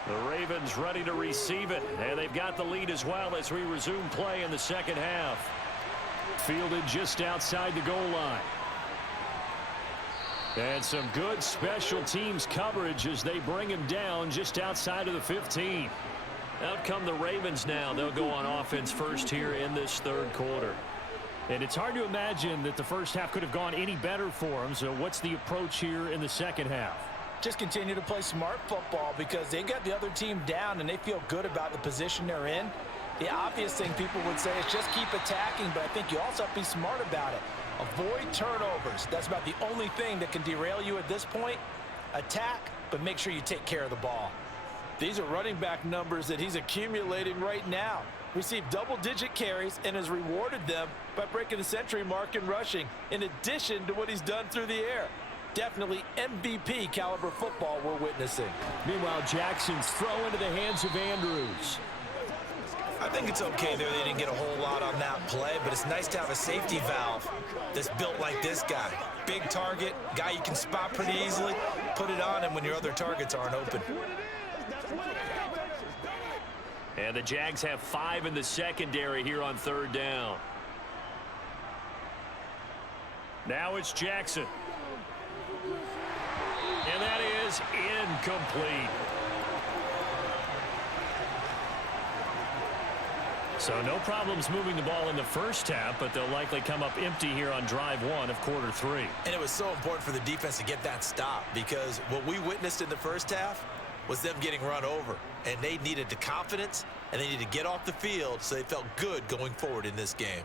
The Ravens ready to receive it, and they've got the lead as well as we resume play in the second half. Fielded just outside the goal line. And some good special teams coverage as they bring him down just outside of the 15. Out come the Ravens now. They'll go on offense first here in this 3rd quarter. And it's hard to imagine that the first half could have gone any better for them. So what's the approach here in the second half? Just continue to play smart football because they got the other team down and they feel good about the position they're in. The obvious thing people would say is just keep attacking, but I think you also have to be smart about it. Avoid turnovers. That's about the only thing that can derail you at this point. Attack, but make sure you take care of the ball. These are running back numbers that he's accumulating right now. Received double-digit carries and has rewarded them by breaking the century mark in rushing, in addition to what he's done through the air. Definitely MVP caliber football we're witnessing. Meanwhile, Jackson's throw into the hands of Andrews. I think it's okay there they didn't get a whole lot on that play, but it's nice to have a safety valve that's built like this guy. Big target, guy you can spot pretty easily. Put it on him when your other targets aren't open. And the Jags have 5 in the secondary here on 3rd down. Now it's Jackson. And that is incomplete. So no problems moving the ball in the first half, but they'll likely come up empty here on drive 1 of quarter 3. And it was so important for the defense to get that stop, because what we witnessed in the first half was them getting run over. And they needed the confidence, and they needed to get off the field so they felt good going forward in this game.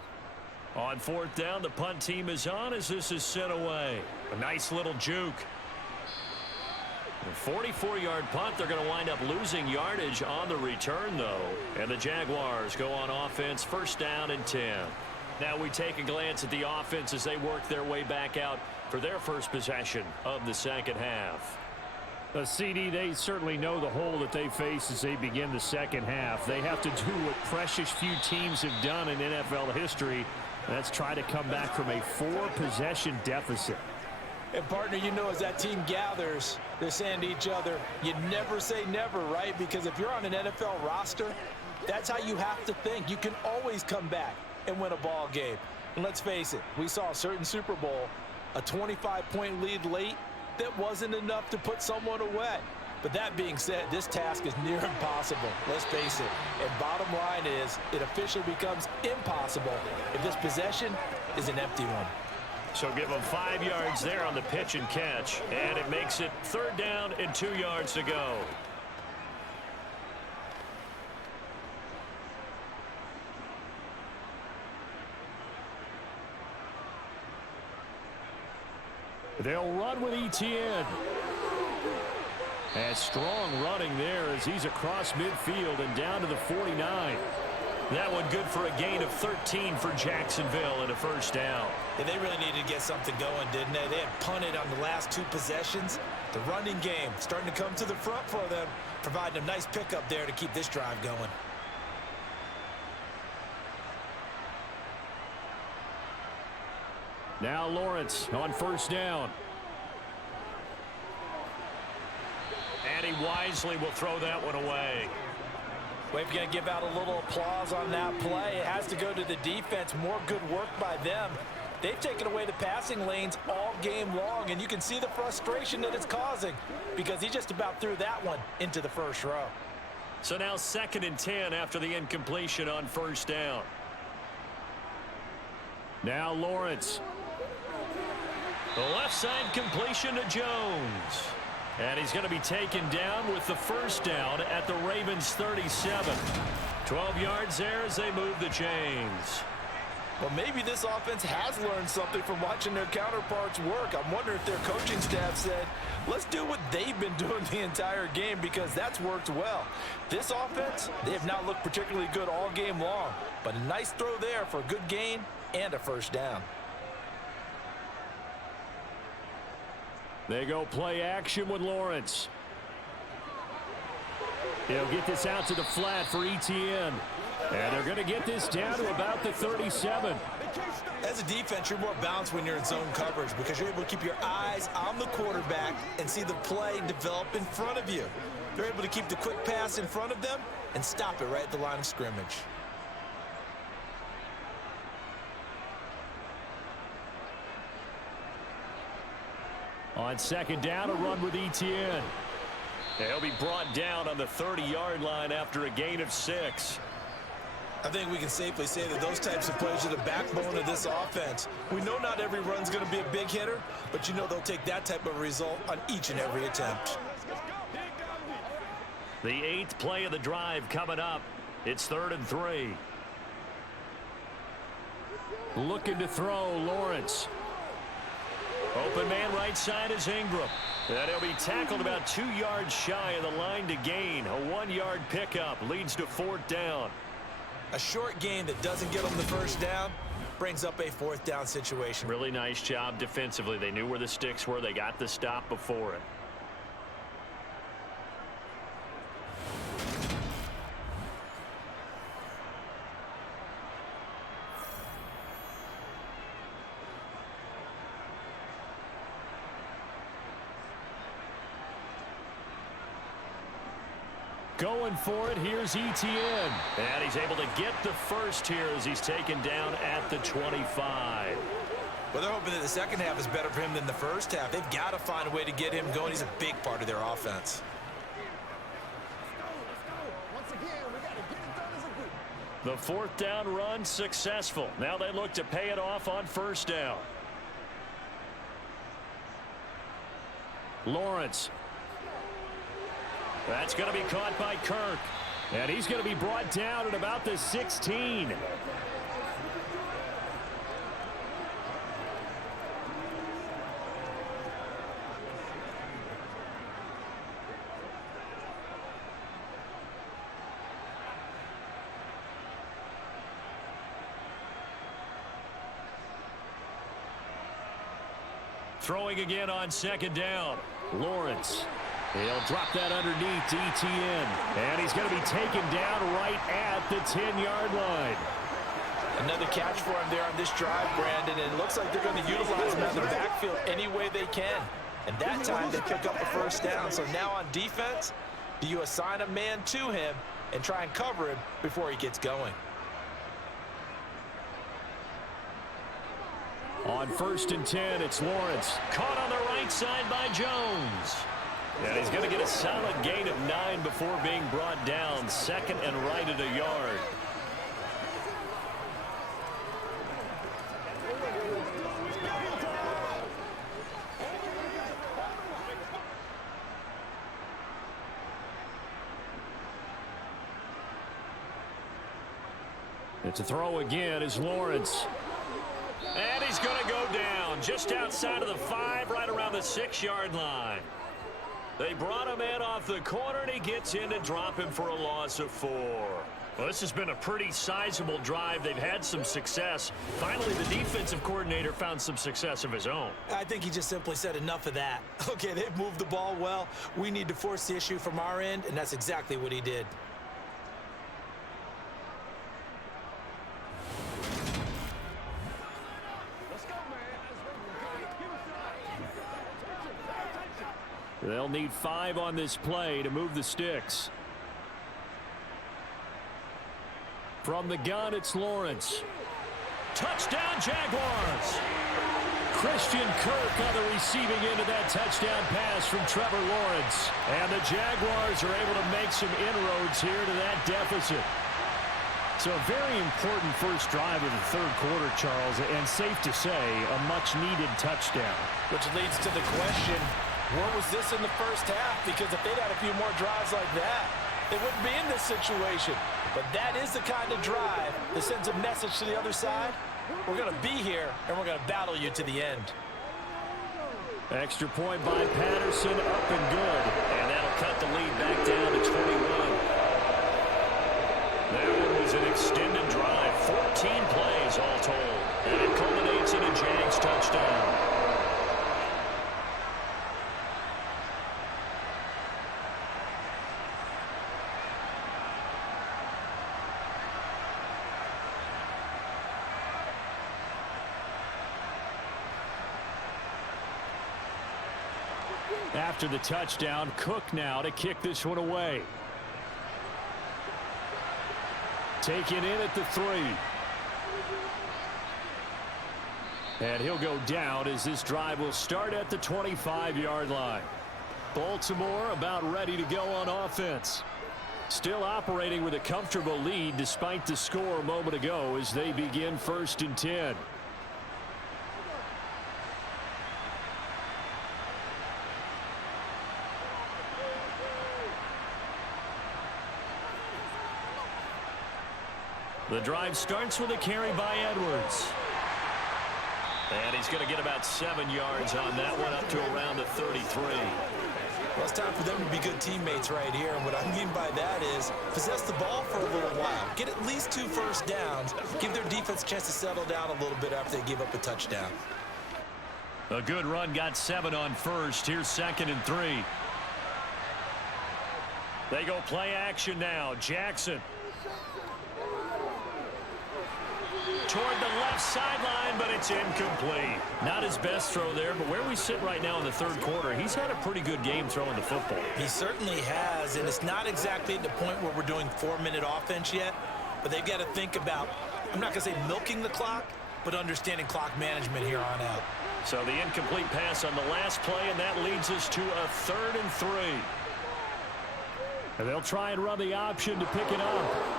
On 4th down, the punt team is on as this is sent away. A nice little juke. A 44-yard punt. They're going to wind up losing yardage on the return, though. And the Jaguars go on offense, 1st down and 10. Now we take a glance at the offense as they work their way back out for their first possession of the second half. CD, they certainly know the hole that they face as they begin the second half. They have to do what precious few teams have done in NFL history. That's try to come back from a 4-possession deficit. And, partner, you know, as that team gathers, they're saying to each other, you never say never, right? Because if you're on an NFL roster, that's how you have to think. You can always come back and win a ball game. And let's face it, we saw a certain Super Bowl, a 25-point lead late, that wasn't enough to put someone away. But that being said, this task is near impossible. Let's face it. And bottom line is, it officially becomes impossible if this possession is an empty one. So give them 5 yards there on the pitch and catch. And it makes it 3rd down and 2 yards to go. They'll run with Etienne. And strong running there as he's across midfield and down to the 49. That one good for a gain of 13 for Jacksonville and a 1st down. And they really needed to get something going, didn't they? They had punted on the last 2 possessions. The running game starting to come to the front for them, providing a nice pickup there to keep this drive going. Now Lawrence on 1st down. And he wisely will throw that one away. We're going to give out a little applause on that play. It has to go to the defense. More good work by them. They've taken away the passing lanes all game long, and you can see the frustration that it's causing because he just about threw that one into the first row. So now 2nd and 10 after the incompletion on 1st down. Now Lawrence. The left side completion to Jones. And he's going to be taken down with the 1st down at the Ravens 37. 12 yards there as they move the chains. Well, maybe this offense has learned something from watching their counterparts work. I'm wondering if their coaching staff said, let's do what they've been doing the entire game because that's worked well. This offense, they have not looked particularly good all game long. But a nice throw there for a good gain and a 1st down. They go play action with Lawrence. He'll get this out to the flat for Etienne. And they're going to get this down to about the 37. As a defense, you're more balanced when you're in zone coverage because you're able to keep your eyes on the quarterback and see the play develop in front of you. They're able to keep the quick pass in front of them and stop it right at the line of scrimmage. On 2nd down, a run with Etienne. They'll be brought down on the 30-yard line after a gain of 6. I think we can safely say that those types of plays are the backbone of this offense. We know not every run's going to be a big hitter, but you know they'll take that type of result on each and every attempt. The 8th play of the drive coming up. It's 3rd and 3. Looking to throw, Lawrence. Open man right side is Ingram. And he'll be tackled about 2 yards shy of the line to gain. A 1-yard pickup leads to 4th down. A short game that doesn't get them the first down brings up a 4th down situation. Really nice job defensively. They knew where the sticks were. They got the stop before it. Going for it, here's Etienne. And he's able to get the first here as he's taken down at the 25. Well, they're hoping that the second half is better for him than the first half. They've got to find a way to get him going. He's a big part of their offense. The 4th down run successful. Now they look to pay it off on 1st down. Lawrence. That's going to be caught by Kirk. And he's going to be brought down at about the 16. Throwing again on 2nd down. Lawrence. He'll drop that underneath to Etienne. And he's going to be taken down right at the 10-yard line. Another catch for him there on this drive, Brandon. And it looks like they're going to utilize him out of the backfield any way they can. And that time they pick up a 1st down. So now on defense, do you assign a man to him and try and cover him before he gets going? On 1st and 10, it's Lawrence. Caught on the right side by Jones. And he's going to get a solid gain of 9 before being brought down. 2nd and right at a yard. It's a throw again as Lawrence. And he's going to go down just outside of the 5, right around the 6-yard line. They brought him in off the corner, and he gets in to drop him for a loss of 4. Well, this has been a pretty sizable drive. They've had some success. Finally, the defensive coordinator found some success of his own. I think he just simply said enough of that. Okay, they've moved the ball well. We need to force the issue from our end, and that's exactly what he did. They'll need 5 on this play to move the sticks. From the gun, it's Lawrence. Touchdown, Jaguars! Christian Kirk on the receiving end of that touchdown pass from Trevor Lawrence. And the Jaguars are able to make some inroads here to that deficit. So a very important first drive of the 3rd quarter, Charles, and safe to say, a much-needed touchdown. Which leads to the question, where was this in the first half? Because if they'd had a few more drives like that, they wouldn't be in this situation. But that is the kind of drive that sends a message to the other side. We're going to be here, and we're going to battle you to the end. Extra point by Patterson, up and good. And that'll cut the lead back down to 21. That one was an extended drive, 14 plays all told. And it culminates in a Jags touchdown. After the touchdown, Cook now to kick this one away. Taken in at the 3. And he'll go down as this drive will start at the 25-yard line. Baltimore about ready to go on offense. Still operating with a comfortable lead despite the score a moment ago as they begin 1st and 10. The drive starts with a carry by Edwards. And he's going to get about 7 yards on that one, up to around the 33. Well, it's time for them to be good teammates right here. And what I mean by that is possess the ball for a little while. Get at least 2 first downs. Give their defense a chance to settle down a little bit after they give up a touchdown. A good run, got 7 on first. Here's 2nd and 3. They go play action now. Jackson. Toward the left sideline, but it's incomplete. Not his best throw there, but where we sit right now in the 3rd quarter, he's had a pretty good game throwing the football. He certainly has, and it's not exactly at the point where we're doing 4-minute offense yet, but they've got to think about, I'm not going to say milking the clock, but understanding clock management here on out. So the incomplete pass on the last play, and that leads us to a 3rd and 3. And they'll try and run the option to pick it up.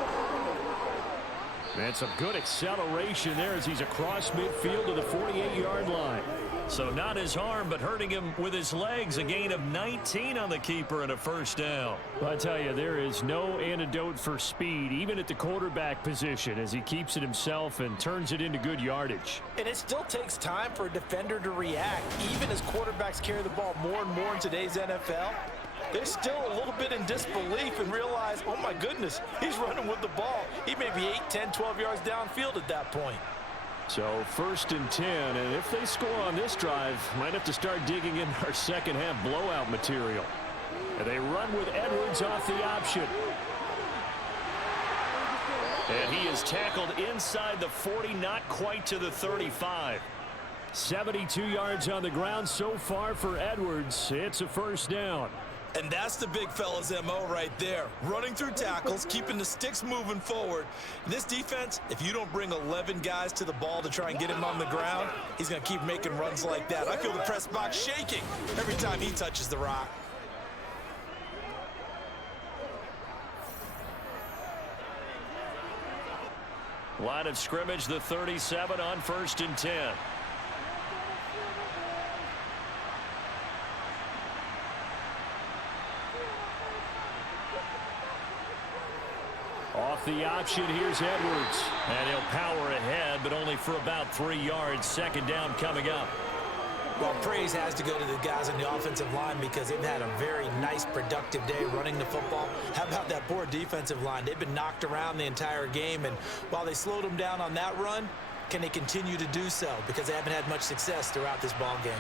And some good acceleration there as he's across midfield to the 48-yard line. So not his arm, but hurting him with his legs. A gain of 19 on the keeper and a 1st down. I tell you, there is no antidote for speed, even at the quarterback position, as he keeps it himself and turns it into good yardage. And it still takes time for a defender to react, even as quarterbacks carry the ball more and more in today's NFL. They're still a little bit in disbelief and realize, oh my goodness, he's running with the ball. He may be 8, 10, 12 yards downfield at that point. So 1st and 10, and if they score on this drive, might have to start digging in our second half blowout material. And they run with Edwards off the option. And he is tackled inside the 40, not quite to the 35. 72 yards on the ground so far for Edwards. It's a 1st down. And that's the big fella's MO right there. Running through tackles, keeping the sticks moving forward. This defense, if you don't bring 11 guys to the ball to try and get him on the ground, he's going to keep making runs like that. I feel the press box shaking every time he touches the rock. Line of scrimmage, the 37 on 1st and 10. Off the option, here's Edwards. And he'll power ahead, but only for about 3 yards. 2nd down coming up. Well, praise has to go to the guys on the offensive line because they've had a very nice, productive day running the football. How about that poor defensive line? They've been knocked around the entire game, and while they slowed them down on that run, can they continue to do so? Because they haven't had much success throughout this ball game.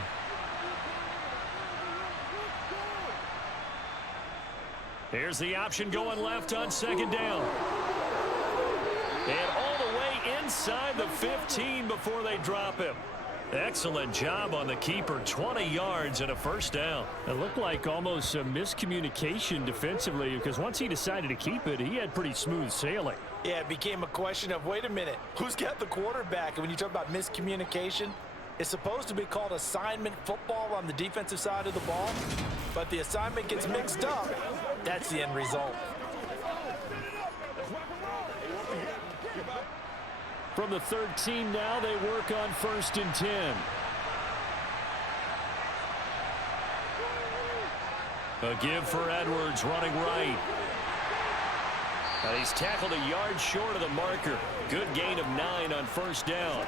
Here's the option going left on 2nd down. And all the way inside the 15 before they drop him. Excellent job on the keeper. 20 yards and a 1st down. It looked like almost a miscommunication defensively because once he decided to keep it, he had pretty smooth sailing. Yeah, it became a question of, wait a minute, who's got the quarterback? And when you talk about miscommunication, it's supposed to be called assignment football on the defensive side of the ball, but the assignment gets mixed up. That's the end result. From the 13 now, they work on 1st and 10. A give for Edwards running right. And he's tackled a yard short of the marker. Good gain of 9 on 1st down.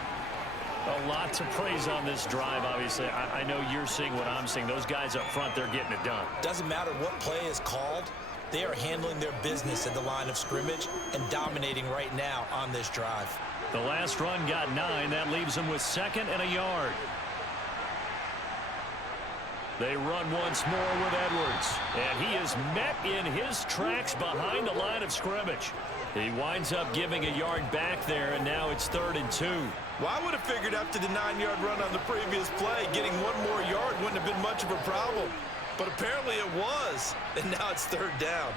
A lot to praise on this drive, obviously. I know you're seeing what I'm seeing. Those guys up front, they're getting it done. Doesn't matter what play is called. They are handling their business at the line of scrimmage and dominating right now on this drive. The last run got 9. That leaves them with 2nd and a yard. They run once more with Edwards. And he is met in his tracks behind the line of scrimmage. He winds up giving a yard back there, and now it's 3rd and 2. Well, I would have figured after the 9-yard run on the previous play, getting 1 more yard wouldn't have been much of a problem. But apparently it was, and now it's 3rd down.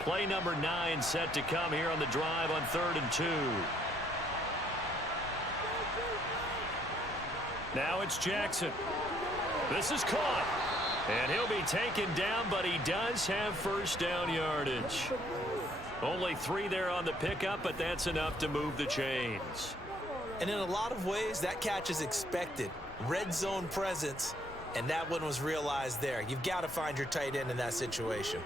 Play number 9 set to come here on the drive on 3rd and 2. Now it's Jackson. This is caught. And he'll be taken down, but he does have 1st down yardage. Only 3 there on the pickup, but that's enough to move the chains. And in a lot of ways, that catch is expected. Red zone presence. And that one was realized there. You've got to find your tight end in that situation.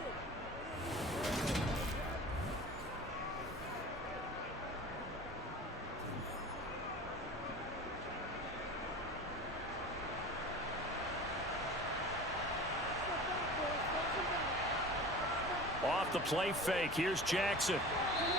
Off the play fake, here's Jackson.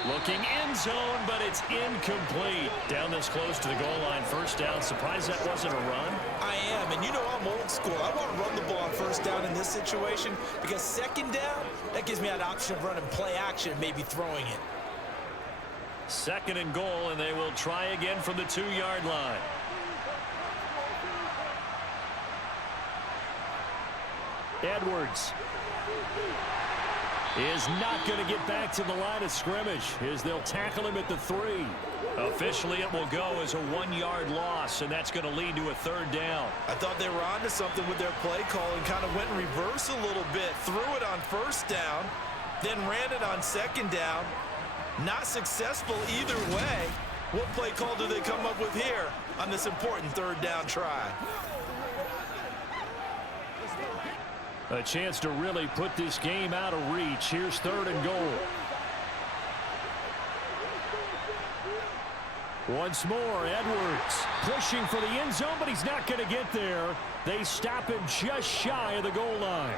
Looking end zone, but it's incomplete. Down this close to the goal line, first down. Surprised that wasn't a run? I am, and you know I'm old school. I want to run the ball on first down in this situation because second down, that gives me an option of running play action, maybe throwing it. Second and goal, and they will try again from the 2-yard line. Edwards is not going to get back to the line of scrimmage as they'll tackle him at the 3. Officially, it will go as a 1-yard loss, and that's going to lead to a third down. I thought they were onto something with their play call and kind of went in reverse a little bit. Threw it on first down, then ran it on second down. Not successful either way. What play call do they come up with here on this important third down try? A chance to really put this game out of reach. Here's third and goal. Once more, Edwards pushing for the end zone, but he's not going to get there. They stop him just shy of the goal line.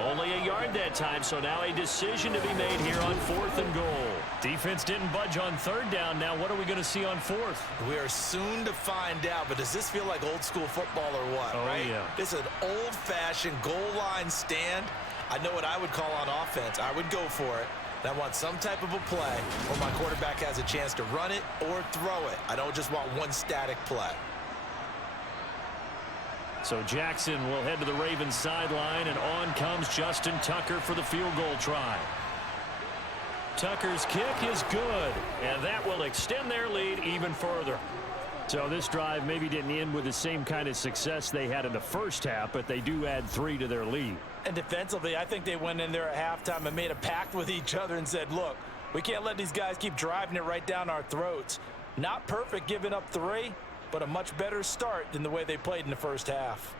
Only a yard that time, so now a decision to be made here on 4th and goal. Defense didn't budge on third down. Now what are we going to see on 4th? We are soon to find out, but does this feel like old school football or what, right? Yeah. This is an old-fashioned goal line stand. I know what I would call on offense. I would go for it. And I want some type of a play where my quarterback has a chance to run it or throw it. I don't just want one static play. So Jackson will head to the Ravens sideline, and on comes Justin Tucker for the field goal try. Tucker's kick is good, and that will extend their lead even further. So this drive maybe didn't end with the same kind of success they had in the first half, but they do add 3 to their lead. And defensively, I think they went in there at halftime and made a pact with each other and said, look, we can't let these guys keep driving it right down our throats. Not perfect giving up 3. But a much better start than the way they played in the first half.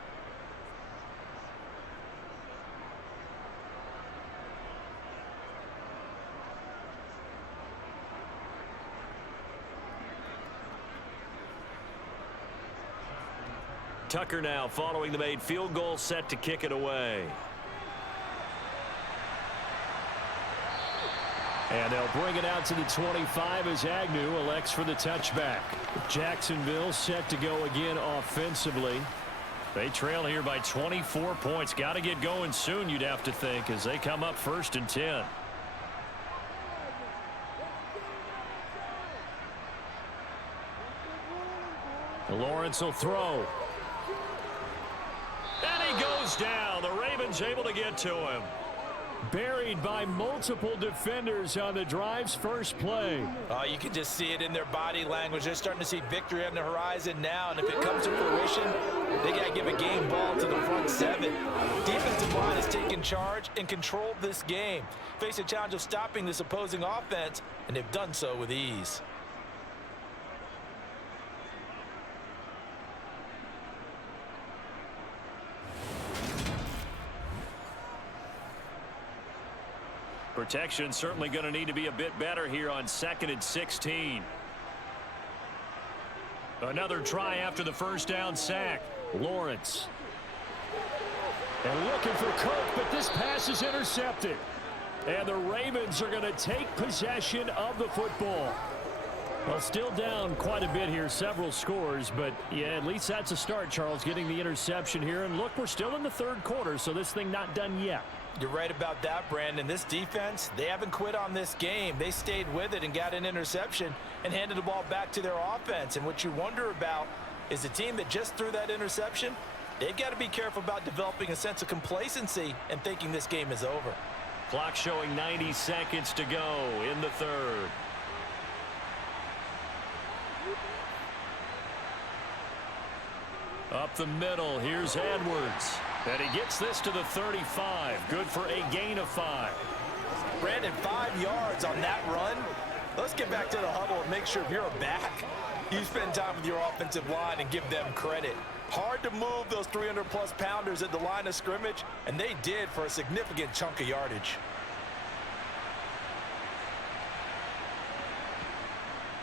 Tucker now following the made field goal, set to kick it away. And they'll bring it out to the 25 as Agnew elects for the touchback. Jacksonville set to go again offensively. They trail here by 24 points. Got to get going soon, you'd have to think, as they come up 1st and 10. Lawrence will throw. And he goes down. The Ravens able to get to him. Buried by multiple defenders on the drive's first play. You can just see it in their body language. They're starting to see victory on the horizon now, and if it comes to fruition, they got to give a game ball to the front 7. Defensive line has taken charge and controlled this game. Face a challenge of stopping this opposing offense, and they've done so with ease. Protection certainly going to need to be a bit better here on 2nd and 16. Another try after the first down sack. Lawrence. And looking for Cook, but this pass is intercepted. And the Ravens are going to take possession of the football. Well, still down quite a bit here, several scores, but yeah, at least that's a start, Charles, getting the interception here. And look, we're still in the 3rd quarter, so this thing not done yet. You're right about that, Brandon. This defense, they haven't quit on this game. They stayed with it and got an interception and handed the ball back to their offense. And what you wonder about is the team that just threw that interception, they've got to be careful about developing a sense of complacency and thinking this game is over. Clock showing 90 seconds to go in the 3rd. Up the middle, here's Edwards. And he gets this to the 35. Good for a gain of 5. Brandon, 5 yards on that run. Let's get back to the huddle and make sure if you're a back, You spend time with your offensive line and give them credit. Hard to move those 300-plus pounders at the line of scrimmage, and they did for a significant chunk of yardage.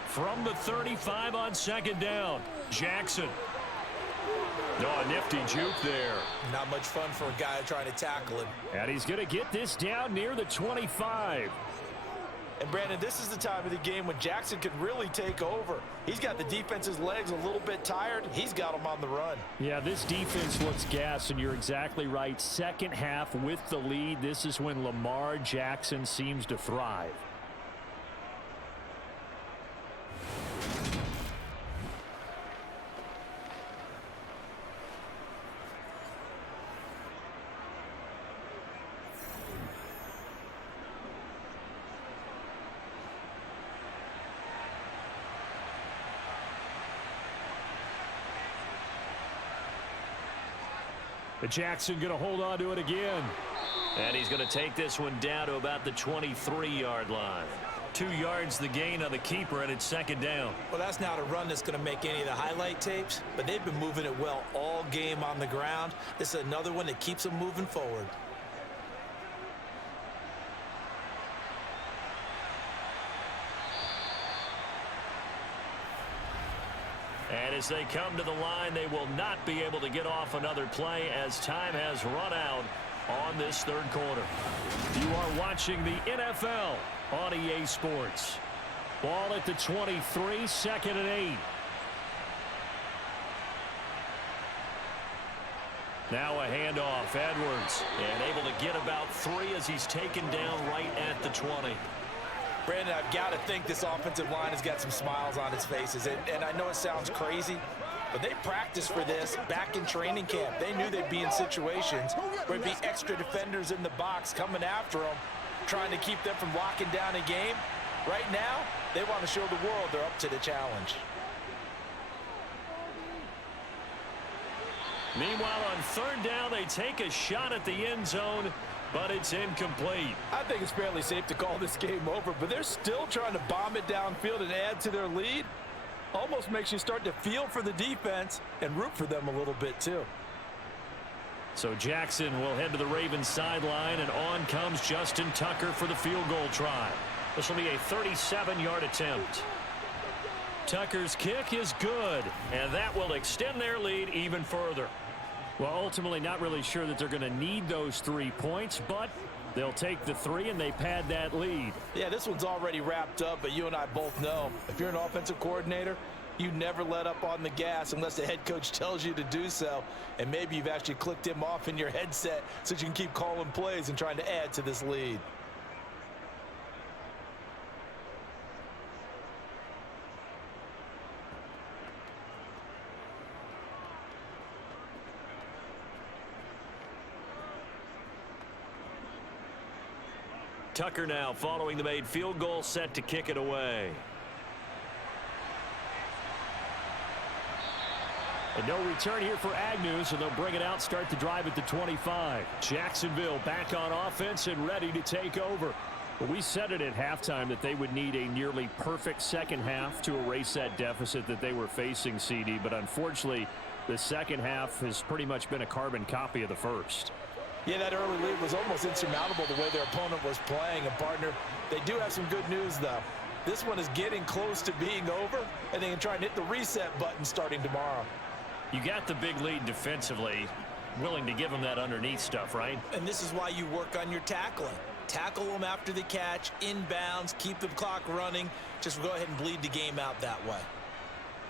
From the 35 on second down, Jackson. Oh, a nifty juke there. Not much fun for a guy trying to tackle him. And he's going to get this down near the 25. And, Brandon, this is the time of the game when Jackson can really take over. He's got the defense's legs a little bit tired. He's got them on the run. Yeah, this defense looks gassed, and you're exactly right. Second half with the lead, this is when Lamar Jackson seems to thrive. But Jackson going to hold on to it again. And he's going to take this one down to about the 23-yard line. 2 yards the gain on the keeper, and it's second down. Well, that's not a run that's going to make any of the highlight tapes, but they've been moving it well all game on the ground. This is another one that keeps them moving forward. And as they come to the line, they will not be able to get off another play as time has run out on this third quarter. You are watching the NFL on EA Sports. Ball at the 23, second and 8. Now a handoff, Edwards. And able to get about 3 as he's taken down right at the 20. Brandon, I've got to think this offensive line has got some smiles on its faces. And I know it sounds crazy, but they practiced for this back in training camp. They knew they'd be in situations where there'd be extra defenders in the box coming after them, trying to keep them from locking down a game. Right now, they want to show the world they're up to the challenge. Meanwhile, on third down, they take a shot at the end zone, but it's incomplete. I think it's fairly safe to call this game over, but they're still trying to bomb it downfield and add to their lead. Almost makes you start to feel for the defense and root for them a little bit too. So Jackson will head to the Ravens sideline, and on comes Justin Tucker for the field goal try. This will be a 37-yard attempt. Tucker's kick is good, and that will extend their lead even further. Well, ultimately not really sure that they're going to need those 3 points, but they'll take the 3 and they pad that lead. Yeah, this one's already wrapped up, but you and I both know if you're an offensive coordinator, you never let up on the gas unless the head coach tells you to do so. And maybe you've actually clicked him off in your headset so you can keep calling plays and trying to add to this lead. Tucker now following the made field goal, set to kick it away. And no return here for Agnew, so they'll bring it out, start the drive at the 25. Jacksonville back on offense and ready to take over. But we said it at halftime that they would need a nearly perfect second half to erase that deficit that they were facing, CD. But unfortunately, the second half has pretty much been a carbon copy of the first. Yeah, that early lead was almost insurmountable the way their opponent was playing. And, partner, they do have some good news, though. This one is getting close to being over, and they can try and hit the reset button starting tomorrow. You got the big lead defensively, willing to give them that underneath stuff, right? And this is why you work on your tackling. Tackle them after the catch, inbounds, keep the clock running. Just go ahead and bleed the game out that way.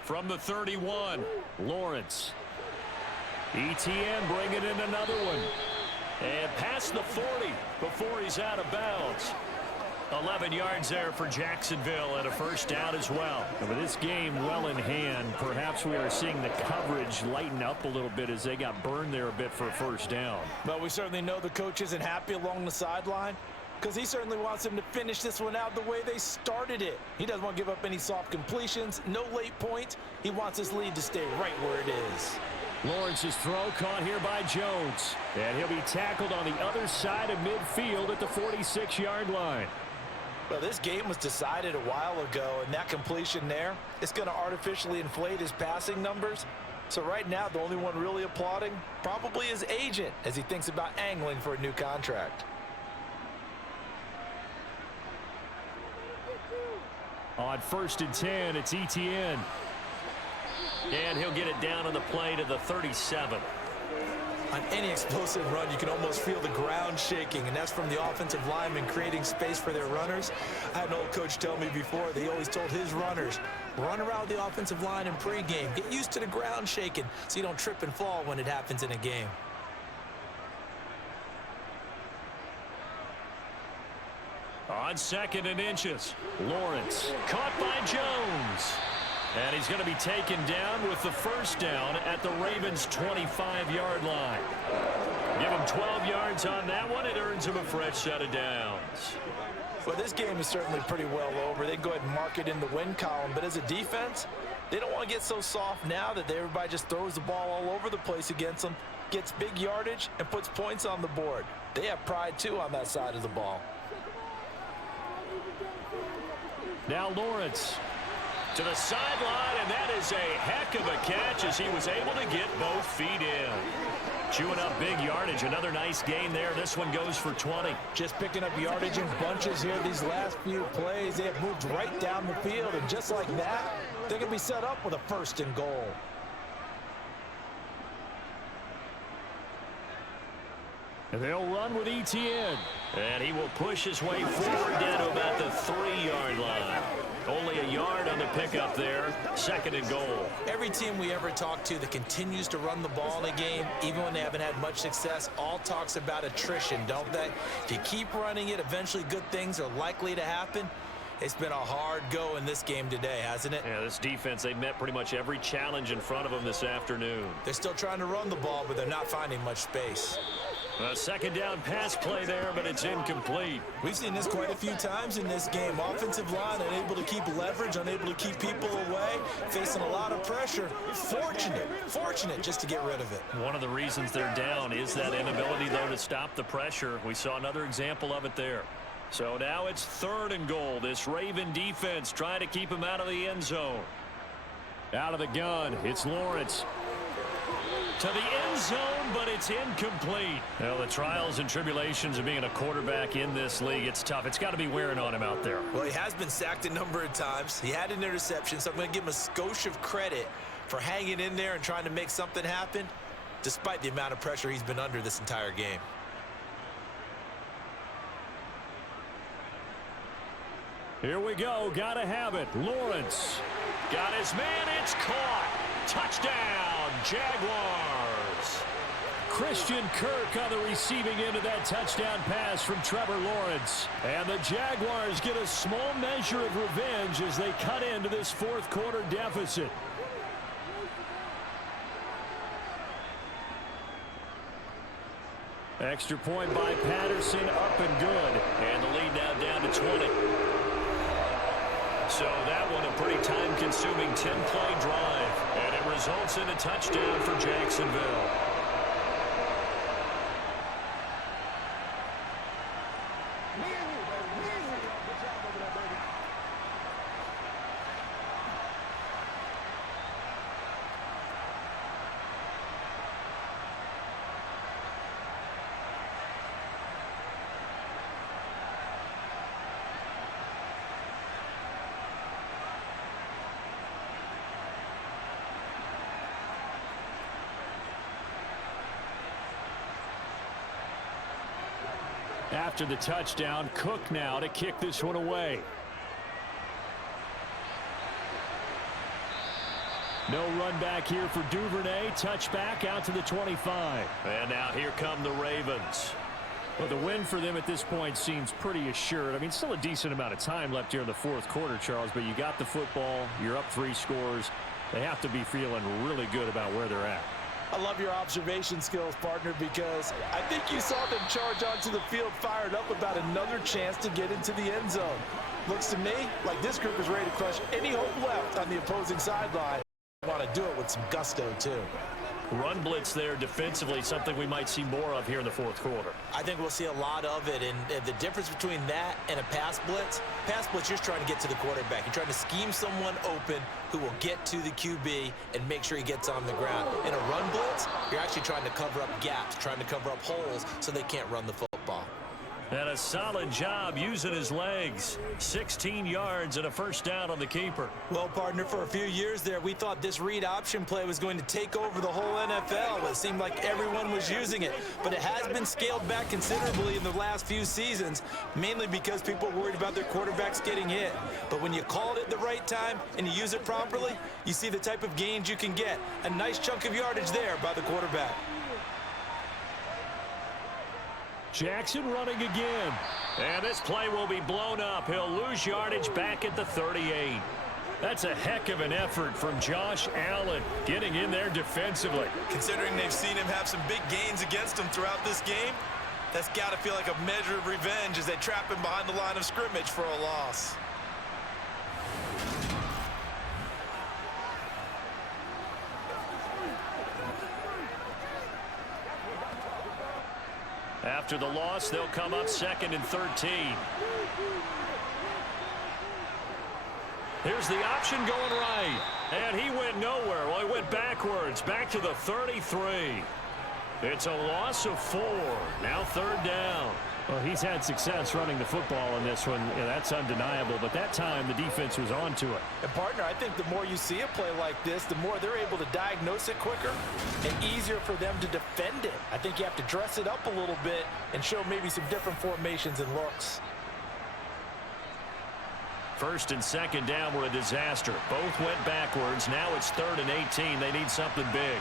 From the 31, Lawrence. ETN bringing in another one. And past the 40 before he's out of bounds. 11 yards there for Jacksonville and a first down as well. And with this game well in hand, perhaps we are seeing the coverage lighten up a little bit as they got burned there a bit for a first down. But we certainly know the coach isn't happy along the sideline because he certainly wants them to finish this one out the way they started it. He doesn't want to give up any soft completions, no late points. He wants his lead to stay right where it is. Lawrence's throw caught here by Jones. And he'll be tackled on the other side of midfield at the 46-yard line. Well, this game was decided a while ago, and that completion there, it's going to artificially inflate his passing numbers. So right now, the only one really applauding probably his agent as he thinks about angling for a new contract. On 1st and 10, it's Etienne. And he'll get it down on the play to the 37. On any explosive run, you can almost feel the ground shaking, and that's from the offensive linemen creating space for their runners. I had an old coach tell me before, they always told his runners, run around the offensive line in pregame. Get used to the ground shaking so you don't trip and fall when it happens in a game. On 2nd and inches, Lawrence caught by Jones. And he's going to be taken down with the first down at the Ravens' 25-yard line. Give him 12 yards on that one. It earns him a fresh set of downs. Well, this game is certainly pretty well over. They can go ahead and mark it in the win column. But as a defense, they don't want to get so soft now that everybody just throws the ball all over the place against them, gets big yardage, and puts points on the board. They have pride, too, on that side of the ball. Now Lawrence to the sideline, and that is a heck of a catch as he was able to get both feet in. Chewing up big yardage. Another nice gain there. This one goes for 20. Just picking up yardage in bunches here these last few plays. They have moved right down the field, and just like that, they're going to be set up with a 1st and goal. And they'll run with Etienne. And he will push his way forward down to about the 3-yard line. Only a yard on the pickup there. 2nd and goal. Every team we ever talk to that continues to run the ball in a game, even when they haven't had much success, all talks about attrition, don't they? If you keep running it, eventually good things are likely to happen. It's been a hard go in this game today, hasn't it? Yeah, this defense, they met pretty much every challenge in front of them this afternoon. They're still trying to run the ball, but they're not finding much space. A 2nd down pass play there, but it's incomplete. We've seen this quite a few times in this game. Offensive line unable to keep leverage, unable to keep people away, facing a lot of pressure. Fortunate just to get rid of it. One of the reasons they're down is that inability, though, to stop the pressure. We saw another example of it there. So now it's 3rd and goal. This Raven defense trying to keep him out of the end zone. Out of the gun, it's Lawrence. To the end zone, but it's incomplete. Well, the trials and tribulations of being a quarterback in this league, it's tough. It's got to be wearing on him out there. Well, he has been sacked a number of times. He had an interception, so I'm going to give him a skosh of credit for hanging in there and trying to make something happen, despite the amount of pressure he's been under this entire game. Here we go. Got to have it. Lawrence got his man. It's caught. Touchdown, Jaguars. Christian Kirk on the receiving end of that touchdown pass from Trevor Lawrence. And the Jaguars get a small measure of revenge as they cut into this 4th quarter deficit. Extra point by Patterson, up and good. And the lead now down to 20. So that one a pretty time-consuming 10-play drive. And it results in a touchdown for Jacksonville. After the touchdown, Cook now to kick this one away. No run back here for Duvernay. Touchback out to the 25. And now here come the Ravens. Well, the win for them at this point seems pretty assured. I mean, still a decent amount of time left here in the 4th quarter, Charles, but you got the football. You're up 3 scores. They have to be feeling really good about where they're at. I love your observation skills, partner, because I think you saw them charge onto the field fired up about another chance to get into the end zone. Looks to me like this group is ready to crush any hope left on the opposing sideline. Want to do it with some gusto, too. run blitz there defensively, something we might see more of here in the fourth quarter. I think we'll see a lot of it, and the difference between that and a pass blitz, you're trying to get to the quarterback. You're trying to scheme someone open who will get to the QB and make sure he gets on the ground. In a run blitz, you're actually trying to cover up gaps, trying to cover up holes so they can't run the football. And a solid job using his legs. 16 yards and a first down on the keeper. Well, partner, for a few years there, we thought this read option play was going to take over the whole NFL. It seemed like everyone was using it. But it has been scaled back considerably in the last few seasons, mainly because people are worried about their quarterbacks getting hit. But when you call it at the right time and you use it properly, you see the type of gains you can get. A nice chunk of yardage there by the quarterback. Jackson running again. And this play will be blown up. He'll lose yardage back at the 38. That's a heck of an effort from Josh Allen getting in there defensively. Considering they've seen him have some big gains against him throughout this game, that's got to feel like a measure of revenge as they trap him behind the line of scrimmage for a loss. After the loss, they'll come up 2nd and 13. Here's the option going right. And he went nowhere. Well, he went backwards, back to the 33. It's a loss of 4. Now 3rd down. Well, he's had success running the football in this one. Yeah, that's undeniable. But that time, the defense was onto it. And, partner, I think the more you see a play like this, the more they're able to diagnose it quicker and easier for them to defend it. I think you have to dress it up a little bit and show maybe some different formations and looks. 1st and 2nd down were a disaster. Both went backwards. Now it's 3rd and 18. They need something big.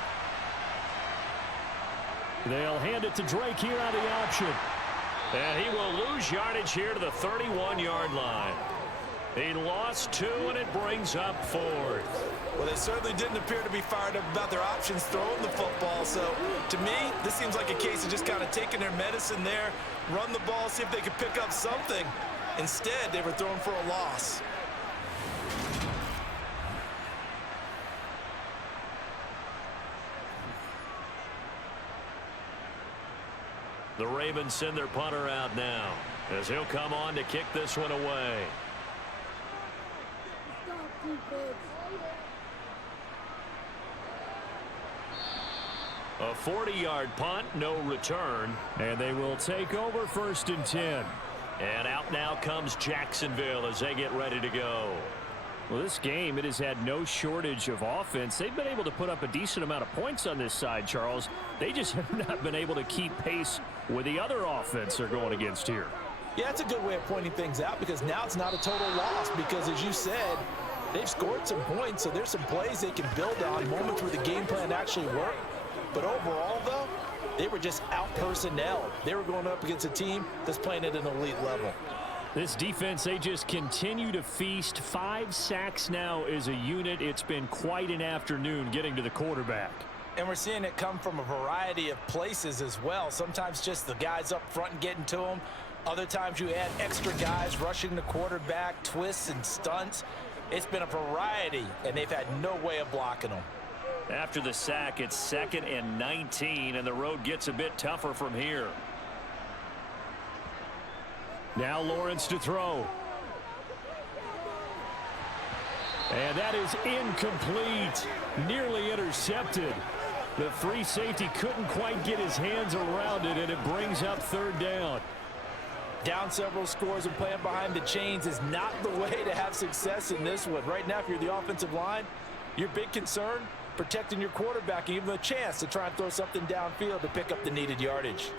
They'll hand it to Drake here on the option. And he will lose yardage here to the 31-yard line. He lost 2, and it brings up 4th. Well, they certainly didn't appear to be fired up about their options throwing the football. So, to me, this seems like a case of just kind of taking their medicine there, run the ball, see if they could pick up something. Instead, they were thrown for a loss. The Ravens send their punter out now as he'll come on to kick this one away. A 40-yard punt, no return, and they will take over 1st and 10. And out now comes Jacksonville as they get ready to go. Well, this game, it has had no shortage of offense. They've been able to put up a decent amount of points on this side, Charles. They just have not been able to keep pace with the other offense they're going against here. Yeah, that's a good way of pointing things out because now it's not a total loss because, as you said, they've scored some points, so there's some plays they can build on, moments where the game plan actually worked. But overall, though, they were just out-personnel. They were going up against a team that's playing at an elite level. This defense, they just continue to feast. 5 sacks now as a unit. It's been quite an afternoon getting to the quarterback. And we're seeing it come from a variety of places as well. Sometimes just the guys up front and getting to them. Other times you add extra guys rushing the quarterback, twists and stunts. It's been a variety, and they've had no way of blocking them. After the sack, it's 2nd and 19, and the road gets a bit tougher from here. Now Lawrence to throw. And that is incomplete. Nearly intercepted. The free safety couldn't quite get his hands around it, and it brings up 3rd down. Down several scores and playing behind the chains is not the way to have success in this one. Right now, if you're the offensive line, your big concern, protecting your quarterback and give him a chance to try and throw something downfield to pick up the needed yardage.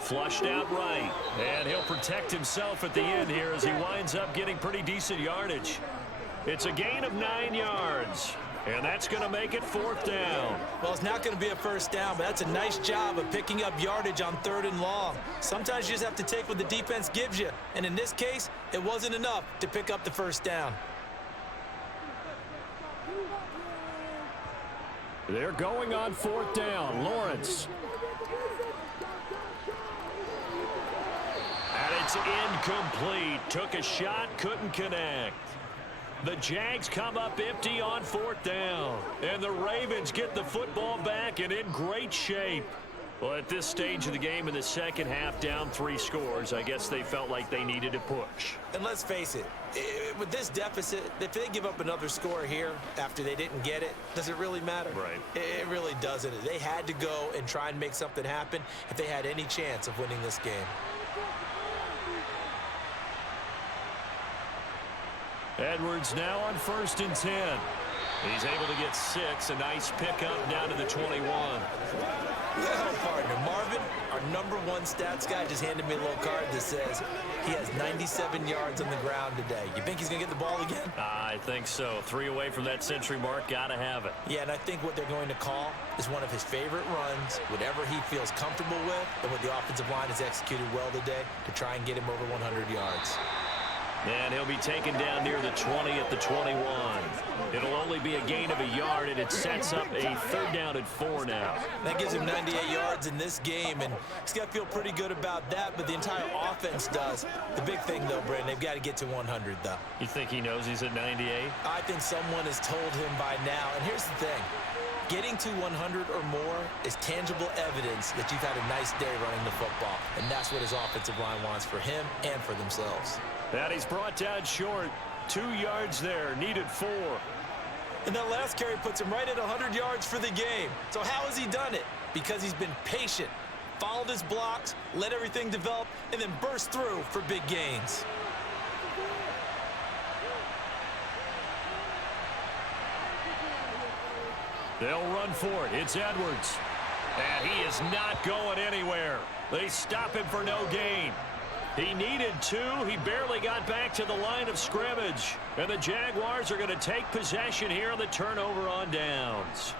Flushed out right, and he'll protect himself at the end here as he winds up getting pretty decent yardage. It's a gain of 9 yards, and that's going to make it 4th down. Well, it's not going to be a 1st down, but that's a nice job of picking up yardage on 3rd and long. Sometimes you just have to take what the defense gives you, and in this case, it wasn't enough to pick up the 1st down. They're going on 4th down. Lawrence. And it's incomplete. Took a shot, couldn't connect. The Jags come up empty on 4th down. And the Ravens get the football back and in great shape. Well, at this stage of the game in the second half, down 3 scores, I guess they felt like they needed a push. And let's face it, with this deficit, if they give up another score here after they didn't get it, does it really matter? Right. It really doesn't. They had to go and try and make something happen if they had any chance of winning this game. Edwards now on 1st and 10. He's able to get 6. A nice pickup down to the 21. Well, partner, Marvin, our #1 stats guy, just handed me a little card that says he has 97 yards on the ground today. You think he's going to get the ball again? I think so. 3 away from that century mark. Got to have it. Yeah, and I think what they're going to call is one of his favorite runs, whatever he feels comfortable with, and what the offensive line has executed well today to try and get him over 100 yards. And he'll be taken down near the 20 at the 21. It'll only be a gain of a yard, and it sets up a 3rd down and 4 now. That gives him 98 yards in this game, and he's got to feel pretty good about that, but the entire offense does. The big thing, though, Brandon, they've got to get to 100, though. You think he knows he's at 98? I think someone has told him by now, and here's the thing. Getting to 100 or more is tangible evidence that you've had a nice day running the football, and that's what his offensive line wants for him and for themselves. That he's brought down short. 2 yards there, needed 4. And that last carry puts him right at 100 yards for the game. So how has he done it? Because he's been patient, followed his blocks, let everything develop, and then burst through for big gains. They'll run for it. It's Edwards. And he is not going anywhere. They stop him for no gain. He needed 2. He barely got back to the line of scrimmage. And the Jaguars are going to take possession here on the turnover on downs.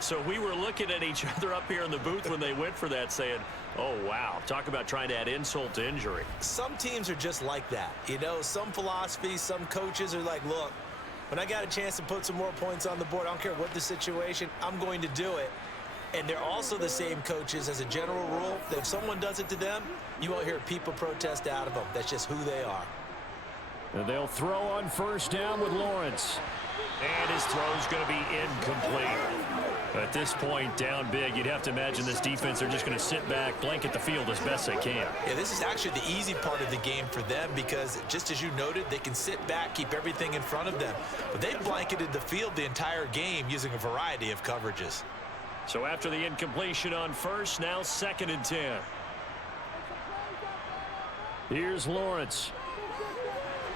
So we were looking at each other up here in the booth when they went for that saying, oh, wow, talk about trying to add insult to injury. Some teams are just like that. You know, some philosophies, some coaches are like, look, when I got a chance to put some more points on the board, I don't care what the situation, I'm going to do it. And they're also the same coaches as a general rule that if someone does it to them, you won't hear people protest out of them. That's just who they are. And they'll throw on 1st down with Lawrence. And his throw's going to be incomplete. At this point, down big, you'd have to imagine this defense, they're just going to sit back, blanket the field as best they can. Yeah, this is actually the easy part of the game for them because, just as you noted, they can sit back, keep everything in front of them. But they've blanketed the field the entire game using a variety of coverages. So after the incompletion on 1st, now 2nd and 10. Here's Lawrence.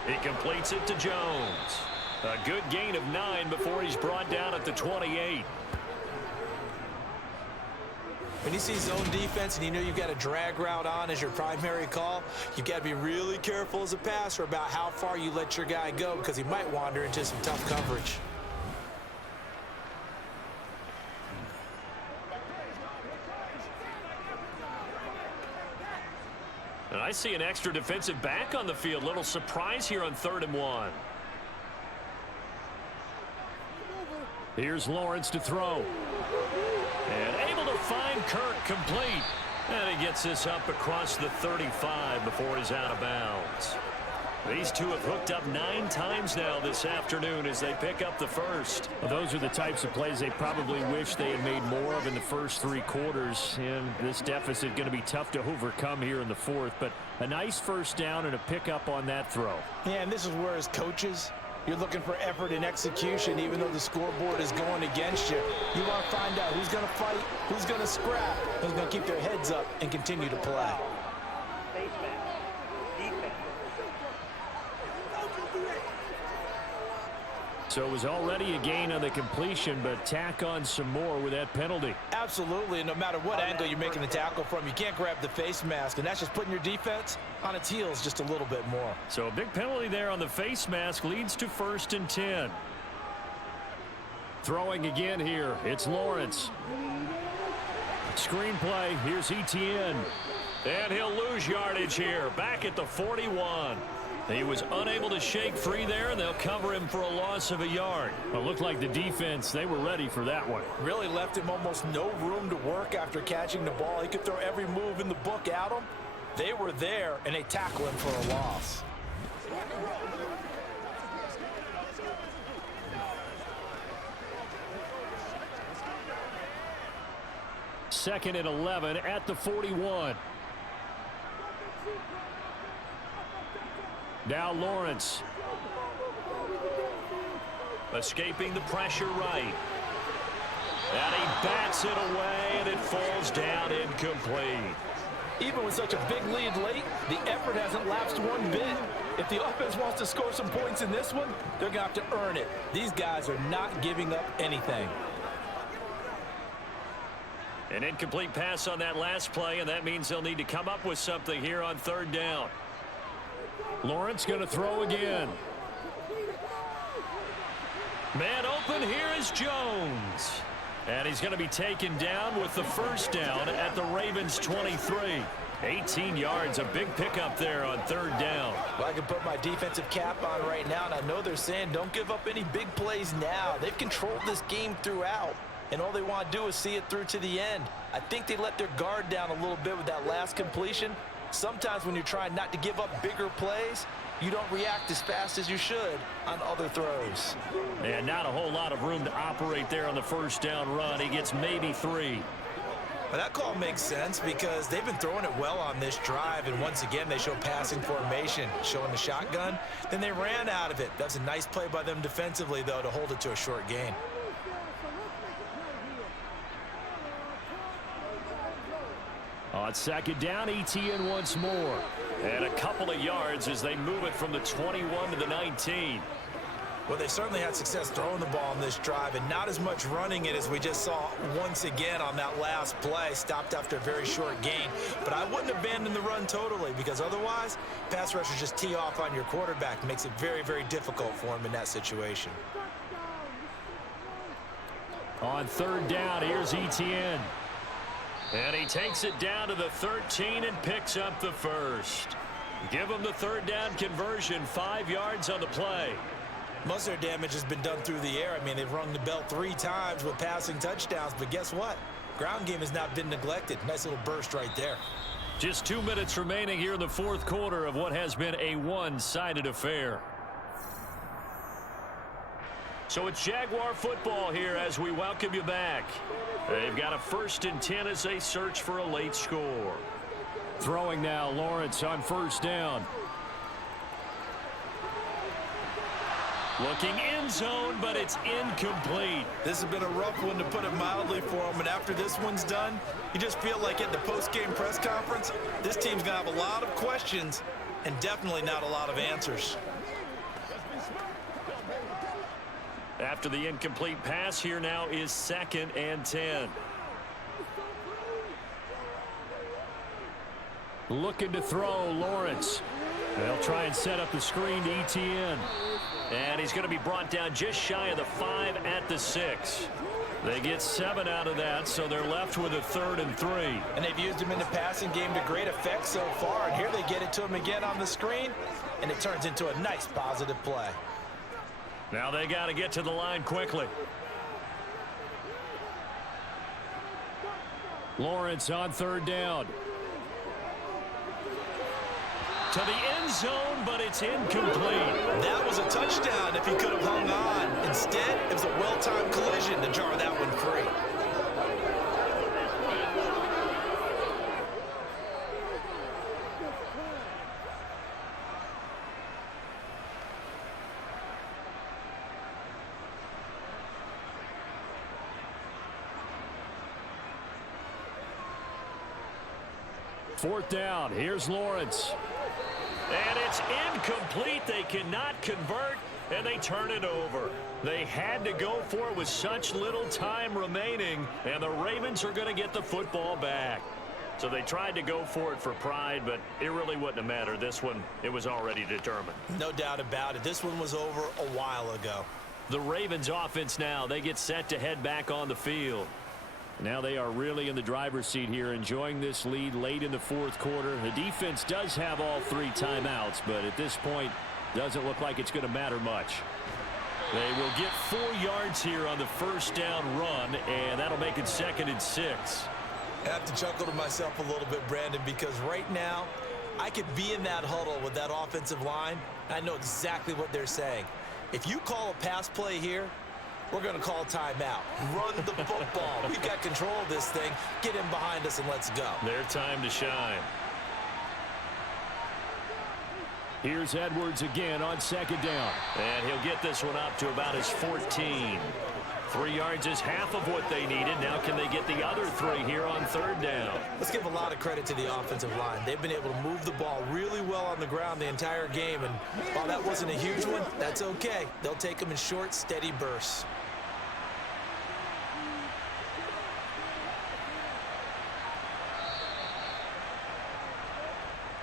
He completes it to Jones. A good gain of 9 before he's brought down at the 28. When you see zone defense and you know you've got a drag route on as your primary call, you've got to be really careful as a passer about how far you let your guy go because he might wander into some tough coverage. And I see an extra defensive back on the field. Little surprise here on 3rd and 1. Here's Lawrence to throw. And able to find Kirk complete. And he gets this up across the 35 before he's out of bounds. These two have hooked up 9 times now this afternoon as they pick up the 1st. Well, those are the types of plays they probably wish they had made more of in the first 3 quarters. And this deficit going to be tough to overcome here in the 4th. But a nice 1st down and a pickup on that throw. Yeah, and this is where as coaches, you're looking for effort and execution even though the scoreboard is going against you. You want to find out who's going to fight, who's going to scrap, who's going to keep their heads up and continue to play. So it was already a gain on the completion, but tack on some more with that penalty. Absolutely, and no matter what angle you're making the tackle from, you can't grab the face mask, and that's just putting your defense on its heels just a little bit more. So a big penalty there on the face mask leads to 1st and 10. Throwing again here, it's Lawrence. Screen play, here's Etienne. And he'll lose yardage here, back at the 41. He was unable to shake free there, and they'll cover him for a loss of a yard. Well, it looked like the defense, they were ready for that one. Really left him almost no room to work after catching the ball. He could throw every move in the book at him. They were there, and they tackle him for a loss. 2nd and 11 at the 41. Now Lawrence. Escaping the pressure right. And he bats it away, and it falls down incomplete. Even with such a big lead late, the effort hasn't lapsed one bit. If the offense wants to score some points in this one, they're going to have to earn it. These guys are not giving up anything. An incomplete pass on that last play, and that means they'll need to come up with something here on 3rd down. Lawrence going to throw again. Man open, here is Jones. And he's going to be taken down with the 1st down at the Ravens 23. 18 yards, a big pickup there on 3rd down. Well, I can put my defensive cap on right now, and I know they're saying don't give up any big plays now. They've controlled this game throughout, and all they want to do is see it through to the end. I think they let their guard down a little bit with that last completion. Sometimes when you're trying not to give up bigger plays, you don't react as fast as you should on other throws. And not a whole lot of room to operate there on the 1st down run. He gets maybe 3. Well, that call makes sense because they've been throwing it well on this drive, and once again they show passing formation, showing the shotgun. Then they ran out of it. That's a nice play by them defensively, though, to hold it to a short gain. On 2nd down, ETN once more. And a couple of yards as they move it from the 21 to the 19. Well, they certainly had success throwing the ball on this drive and not as much running it as we just saw once again on that last play. Stopped after a very short gain. But I wouldn't abandon the run totally because otherwise, pass rushers just tee off on your quarterback. It makes it very, very difficult for him in that situation. On 3rd down, here's ETN. And he takes it down to the 13 and picks up the 1st. Give him the 3rd down conversion, 5 yards on the play. Most of their damage has been done through the air. I mean, they've rung the bell 3 times with passing touchdowns, but guess what? Ground game has not been neglected. Nice little burst right there. Just 2 minutes remaining here in the 4th quarter of what has been a one-sided affair. So it's Jaguar football here as we welcome you back. They've got a 1st and 10 as they search for a late score. Throwing now, Lawrence on 1st down. Looking end zone, but it's incomplete. This has been a rough one, to put it mildly, for him. And after this one's done, you just feel like at the post-game press conference, this team's going to have a lot of questions and definitely not a lot of answers. After the incomplete pass, here now is 2nd and 10. Looking to throw, Lawrence. They'll try and set up the screen to ETN. And he's going to be brought down just shy of the 5 at the 6. They get 7 out of that, so they're left with a 3rd and 3. And they've used him in the passing game to great effect so far. And here they get it to him again on the screen, and it turns into a nice positive play. Now they got to get to the line quickly. Lawrence on 3rd down. To the end zone, but it's incomplete. That was a touchdown if he could have hung on. Instead, it was a well-timed collision to jar that one free. Fourth down. Here's Lawrence. And it's incomplete. They cannot convert, and they turn it over. They had to go for it with such little time remaining, and the Ravens are going to get the football back. So they tried to go for it for pride, but it really wouldn't have mattered. This one, it was already determined. No doubt about it. This one was over a while ago. The Ravens offense now, they get set to head back on the field. Now they are really in the driver's seat here, enjoying this lead late in the fourth quarter. The defense does have all 3 timeouts, but at this point, doesn't look like it's going to matter much. They will get 4 yards here on the first down run, and that'll make it 2nd and 6. I have to chuckle to myself a little bit, Brandon, because right now, I could be in that huddle with that offensive line, and I know exactly what they're saying. If you call a pass play here, we're going to call timeout. Run the football. We've got control of this thing. Get him behind us and let's go. Their time to shine. Here's Edwards again on second down. And he'll get this one up to about his 14. 3 yards is half of what they needed. Now can they get the other 3 here on third down? Let's give a lot of credit to the offensive line. They've been able to move the ball really well on the ground the entire game. And while that wasn't a huge one, that's okay. They'll take them in short, steady bursts.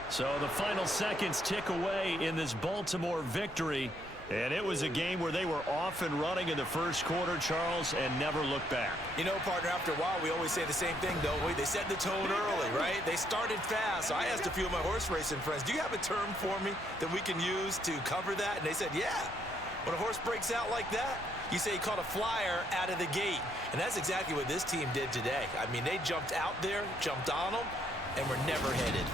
So the final seconds tick away in this Baltimore victory. And it was a game where they were off and running in the first quarter, Charles, and never looked back. You know, partner, after a while, we always say the same thing, don't we? They set the tone early, right? They started fast. So I asked a few of my horse racing friends, do you have a term for me that we can use to cover that? And they said, yeah. When a horse breaks out like that, you say he caught a flyer out of the gate. And that's exactly what this team did today. I mean, they jumped out there, jumped on them, and were never headed.